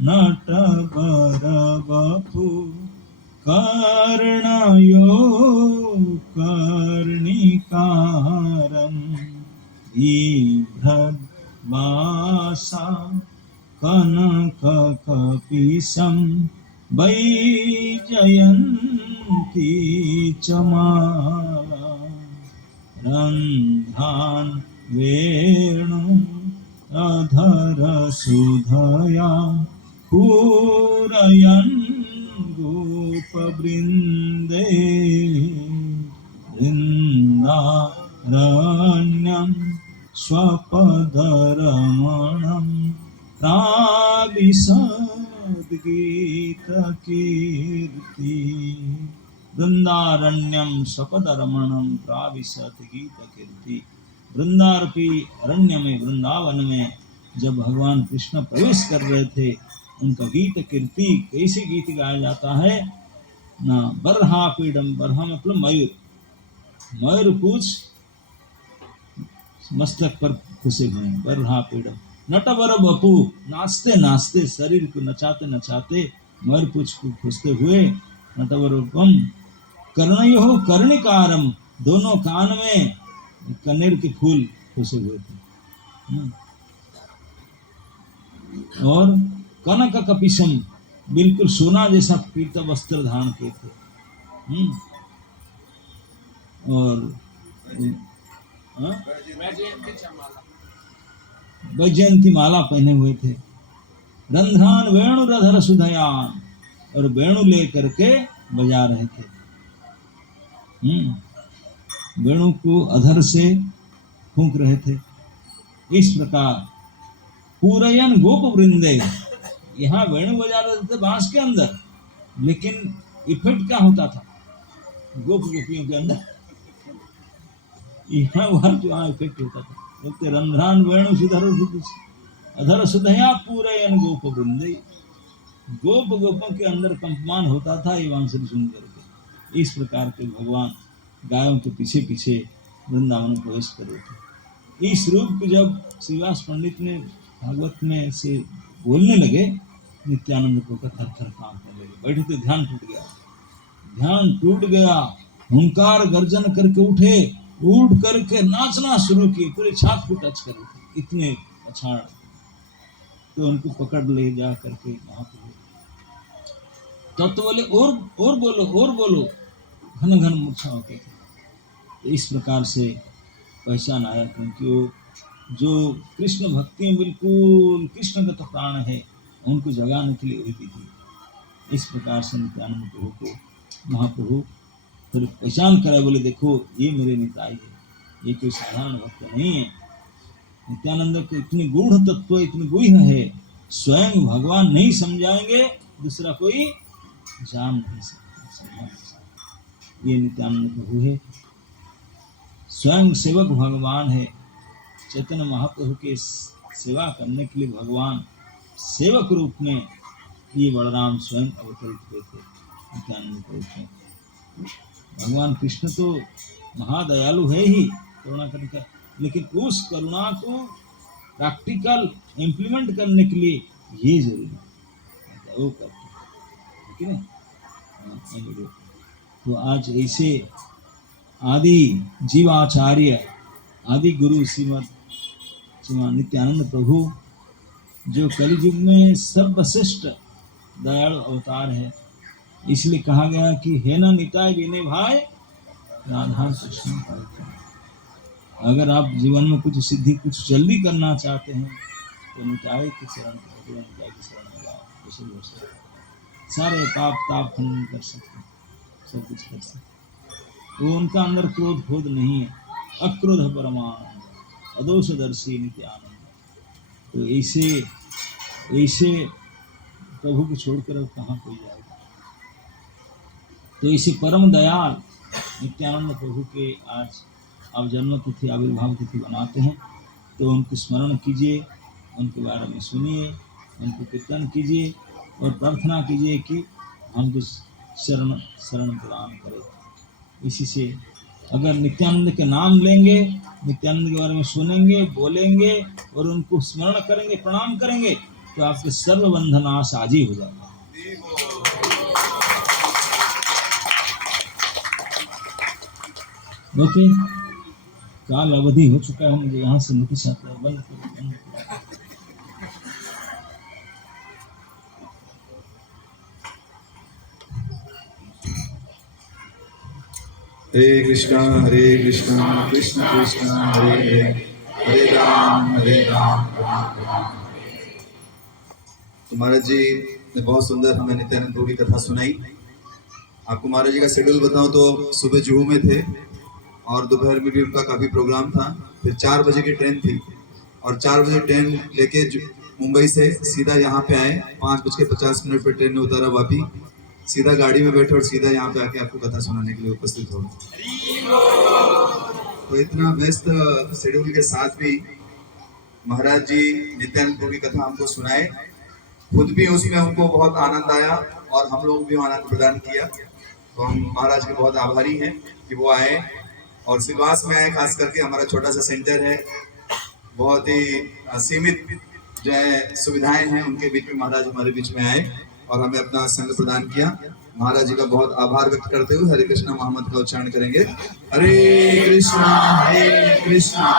नटवर बपु कर्णयो कर्णिकारं बिभ्रद्वासा कनककपिशं वैजयन्ती च माला रन्ध्रान् वेणु अधर सुधया पूरयन् गोपवृन्दे वृन्दारण्यं स्वपदरमणं प्राविशद्गीतकीर्ति। वृंदारण्यम स्वपदरमणं प्राविशद्गीतकीर्ति। वृंदारपी अरण्य में, वृंदावन में जब भगवान कृष्ण प्रवेश कर रहे थे, उनका गीत कीर्ति, कैसे गीत गाया जाता है ना। बर्हापीडम, बर्हा मतलब मयूर, मयूर पूछ मस्तक पर खुसे हुए। बर्हापीडम नटवर बपू, नाचते नाचते, शरीर को नचाते नचाते, मयूर पूछ को खुसते हुए। नटवर बपम कर्णयो कर्णिकारम, दोनों कान में कनेर के फूल खुसे हुए थे। और कनक कपिशम, बिल्कुल सोना जैसा पीता वस्त्र धारण किए थे। और वैजयंती माला पहने हुए थे। रंध्रान वेणु रधर सुधयान, और वेणु लेकर के बजा रहे थे। वेणु को अधर से फूंक रहे थे। इस प्रकार पूरयन गोप वृंदे, यहाँ वेणु बजा रहे थे बांस के अंदर, लेकिन इफेक्ट क्या होता था गोप गोपियों के अंदर, यहाँ वहां जो इफेक्ट होता था। बोलते रंध्रान वेणु सुधर अधर सुधया पूरयन गोप वृंदे, गोप गोपों के अंदर कंपमान होता था ये बांसुरी सुन करके। इस प्रकार के भगवान गायों के पीछे पीछे वृंदावन में प्रवेश कर रहे थे। इस रूप को जब श्रीवास पंडित ने भागवत में से बोलने लगे, नित्यानंद को थर थर कांपने लगे। बैठे थे, ध्यान टूट गया, ध्यान टूट गया। हुंकार गर्जन करके उठे, उठ करके नाचना शुरू किए, पूरे छात को टच कर रहे थे, इतने पछाड़। तो उनको पकड़ ले जा करके महाप्रभु तब तो बोले और बोलो, और बोलो, घन घन मूर्छा होते थे। तो इस प्रकार से पहचान आया, क्योंकि वो जो कृष्ण भक्ति में बिल्कुल कृष्ण का तो प्राण है, उनको जगाने के लिए हुई थी। इस प्रकार से नित्यानंद प्रभु को महाप्रभु फिर पहचान कराए, बोले देखो ये मेरे निताई है, ये कोई साधारण भक्त नहीं है। नित्यानंद को इतनी गूढ़ तत्व, इतनी गुह्य है, स्वयं भगवान नहीं समझाएंगे, दूसरा कोई जान नहीं सकता। ये नित्यानंद प्रभु है, स्वयं सेवक भगवान है। चैतन्य महाप्रभु के सेवा करने के लिए भगवान सेवक रूप में ये बलराम स्वयं अवतरित हुए थे नित्यानंद प्रभु में। भगवान कृष्ण तो महादयालु है ही, करुणा करने का, लेकिन उस करुणा को प्रैक्टिकल इम्प्लीमेंट करने के लिए ये जरूरी है। वो करते हैं, ठीक है ना? हाँ, तो आज ऐसे आदि जीवाचार्य आदि गुरु श्रीमद नित्यानंद प्रभु जो कलियुग में सर्वश्रेष्ठ दयालु अवतार है, इसलिए कहा गया कि हे ना निताय विनय भाई राधा कृष्ण पाइते। अगर आप जीवन में कुछ सिद्धि कुछ जल्दी करना चाहते हैं तो निताय के शरण निताय की शरण में जाओ, कुछ हो सकता है। सारे पाप ताप खंडन कर सकते हैं, सब कुछ कर सकते हैं। तो उनका अंदर क्रोध बोध नहीं है, अक्रोध परमानंद अदोषदर्शी नित्यानंद। तो ऐसे प्रभु को छोड़कर अब कहाँ कोई जाएगा। तो इसे परम दयाल नित्यानंद प्रभु के आज आप जन्म तिथि आविर्भाव तिथि बनाते हैं, तो उनको स्मरण कीजिए, उनके बारे में सुनिए, उनको कीर्तन कीजिए और प्रार्थना कीजिए कि हमको शरण प्रदान करें। इसी से अगर नित्यानंद के नाम लेंगे, नित्यानंद के बारे में सुनेंगे, बोलेंगे और उनको स्मरण करेंगे, प्रणाम करेंगे, तो आपके सर्व बंधन नाश आज ही हो जाएगा। ओके, काल अवधि हो चुका है, मुझे यहाँ से नोटिस आता है, बंद करो। हरे कृष्णा कृष्ण कृष्ण हरे हरे, हरे राम राम राम। तो महाराज जी ने बहुत सुंदर हमें नित्यानंद प्रभु की कथा सुनाई। आपको महाराज जी का शेड्यूल बताऊं तो सुबह जुहू में थे और दोपहर में भी उनका काफी प्रोग्राम था। फिर 4 बजे की ट्रेन थी और 4 बजे ट्रेन लेके मुंबई से सीधा यहाँ पे आए। 5:50 पर ट्रेन में उतारा वापी, सीधा गाड़ी में बैठे और सीधा यहाँ पे आके आपको कथा सुनाने के लिए उपस्थित हो। तो इतना व्यस्त शेड्यूल के साथ भी महाराज जी नित्यानंद प्रभु की कथा हमको सुनाए। खुद भी उसमें उनको बहुत आनंद आया और हम लोग भी आनंद प्रदान किया। तो हम महाराज के बहुत आभारी हैं कि वो आए और सिलवास में आए। खास करके हमारा छोटा सा सेंटर है, बहुत ही सीमित जो है सुविधाएं हैं, उनके बीच में महाराज हमारे बीच में आए और हमें अपना संग प्रदान किया। महाराज जी का बहुत आभार व्यक्त करते हुए हरे कृष्णा महामंत्र का उच्चारण करेंगे। हरे कृष्णा कृष्णा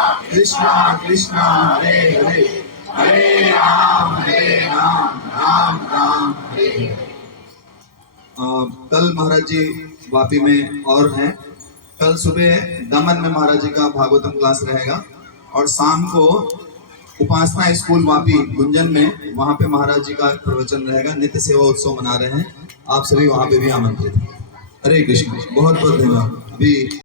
कृष्णा हरे हरे, हरे राम राम राम हरे हरे। कल महाराज जी वापी में और हैं। कल सुबह दमन में महाराज जी का भागवतम क्लास रहेगा और शाम को उपासना स्कूल वापी गुंजन में वहां पे महाराज जी का प्रवचन रहेगा। नित्य सेवा उत्सव मना रहे हैं, आप सभी वहां पे भी आमंत्रित हैं। हरे कृष्ण, बहुत बहुत धन्यवाद। अभी